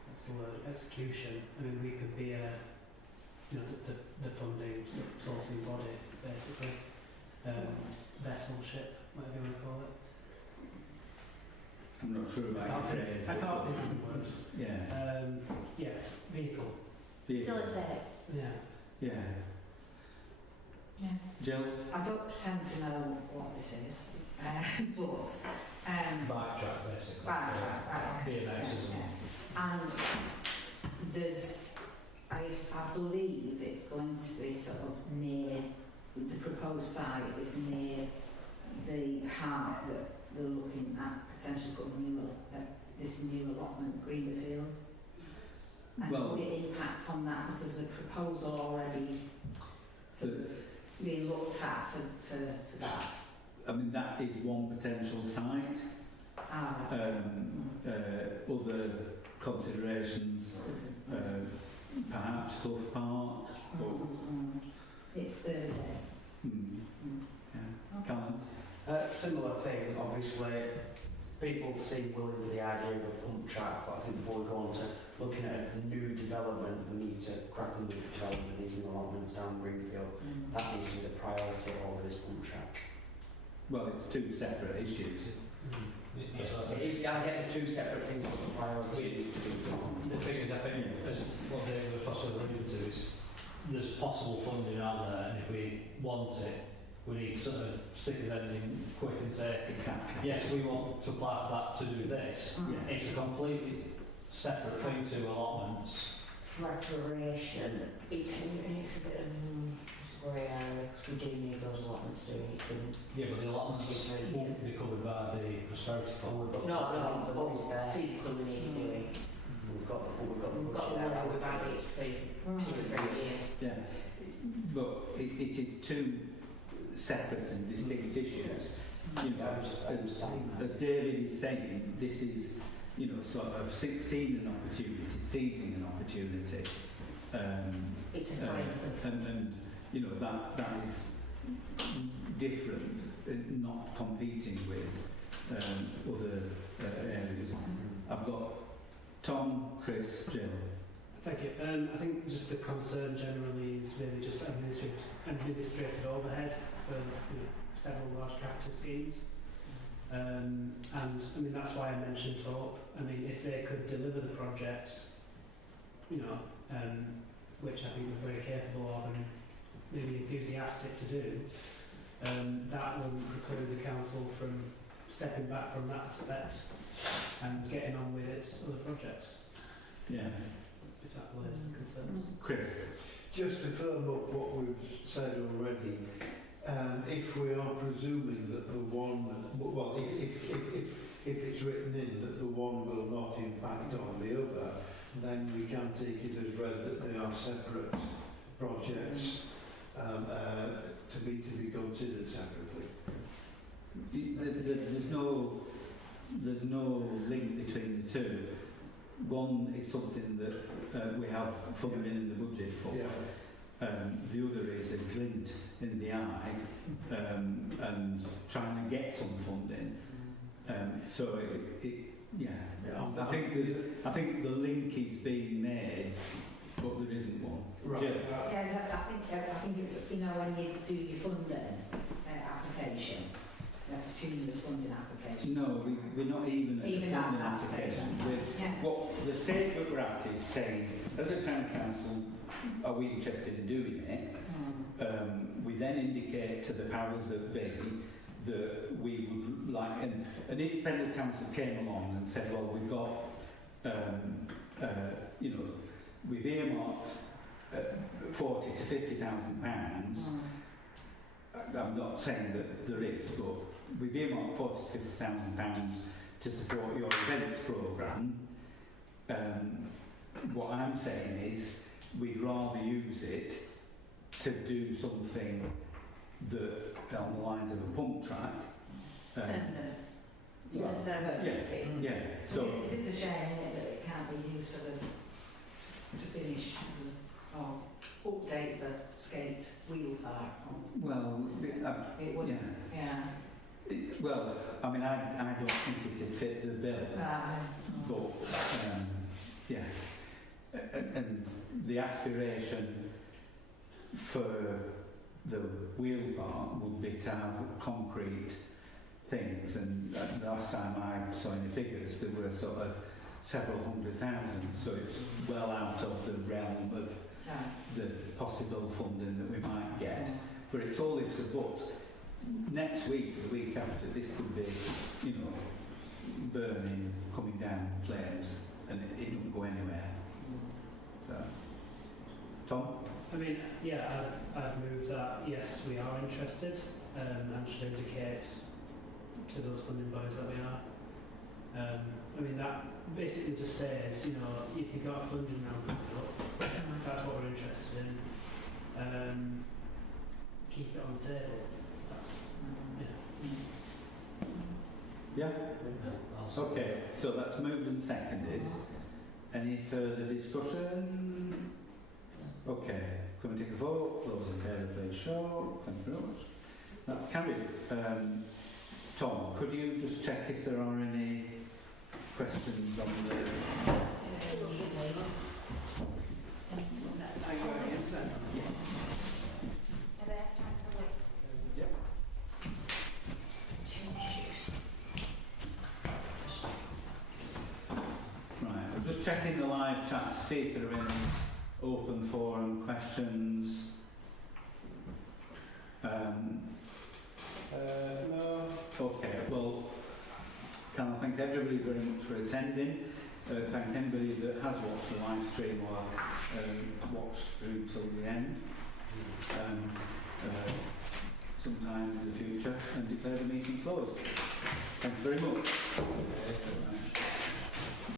what's the word, execution. I mean, we could be the funding sourcing body, basically, vesselship, whatever you want to call it. I'm not sure about I can't think of the word. Yeah. Vehicle. Facilitate. Yeah. Yeah. Jill? I don't pretend to know what this is, but Bike track, basically. Bike track, right. BMX, isn't it? And there's, I believe it's going to be sort of near, the proposed site is near the heart that they're looking at potentially putting this new allotment, Greenfield. And Well, would it impact on that? Because there's a proposal already so, being looked at for that. I mean, that is one potential site. Other considerations, perhaps Clough Park. It's early days. Yeah. Callum? Similar thing, obviously, people seem willing with the idea of a pump track, but I think before we go on to looking at a new development, we need to crack on with the development of these new allotments down Greenfield. That needs to be the priority over this pump track. Well, it's two separate issues. I get the two separate things, but the priority is to be The thing is, I think, as what David was possibly alluding to, is there's possible funding out there, and if we want it, we need sort of stickers ending quick and say, Exactly. yes, we want to apply for that to do this. Yeah. It's a completely separate thing to allotments. Preparation, it's a bit of because we do need those allotments doing it. Yeah, but the allotments won't be covered by the prosperity fund. No, but physically we need to do it. We've got the We've got the money, we've had it for 2 or 3 years. Yeah, but it is two separate and distinct issues. You know, as David is saying, this is, you know, sort of seeing an opportunity, seizing an opportunity. It's a frame for And you know, that is different, not competing with other areas. I've got Tom, Chris, Jill. Thank you. I think just the concern generally is really just administrative overhead for several large capital schemes. And I mean, that's why I mentioned Hope. I mean, if they could deliver the project, which I think they're very capable of and maybe enthusiastic to do, that wouldn't preclude the council from stepping back from that aspect and getting on with its other projects. Yeah. If that lays the concerns. Chris. Just to firm up what we've said already, if we are presuming that the one, well, if it's written in that the one will not impact on the other, then we can take it as read that they are separate projects to be considered separately. There's no link between the two. One is something that we have funding in the budget for. Yeah. The other is a glint in the eye and trying to get some funding. So I think the link is being made, but there isn't one. Right. Yeah, I think it's, when you do your funding application, assuming there's funding application. No, we're not even at the funding at application. What the stage that we're at is saying, as a town council, are we interested in doing it? We then indicate to the powers that be that we would like, and if Pendle Council came along and said, well, we've got, we've earmarked 40 to 50,000 pounds. I'm not saying that there is, but we've earmarked 40 to 50,000 pounds to support your events programme. What I'm saying is we'd rather use it to do something that on the lines of a pump track. Yeah. So it is a shame, isn't it, that it can't be used for to finish or update the skate wheel park. Well, it would. Yeah. Well, I mean, I don't think it'd fit the bill, but and the aspiration for the wheel park would be to have concrete things, and the last time I saw any figures, there were sort of several 100,000, so it's well out of the realm of the possible funding that we might get. But it's all ifs and buts. Next week, or the week after, this could be, burning, coming down flames, and it wouldn't go anywhere. So, Tom? I mean, I'd move that, yes, we are interested, and should indicate to those funding bodies that we are. I mean, that basically just says, if you've got funding round coming up, that's what we're interested in. Keep it on the table. That's, Yeah? Okay, so that's moved and seconded. Any further discussion? Okay, can we take a vote? Those in favour, please show. Thank you very much. That's carried. Tom, could you just check if there are any questions on the... Yep. Right, we're just checking the live chat to see if there are any open forum questions. No. Okay, well, can I thank everybody very much for attending. Thank anybody that has watched the live stream or watched through till the end. sometime in the future and declare the meeting closed. Thank you very much.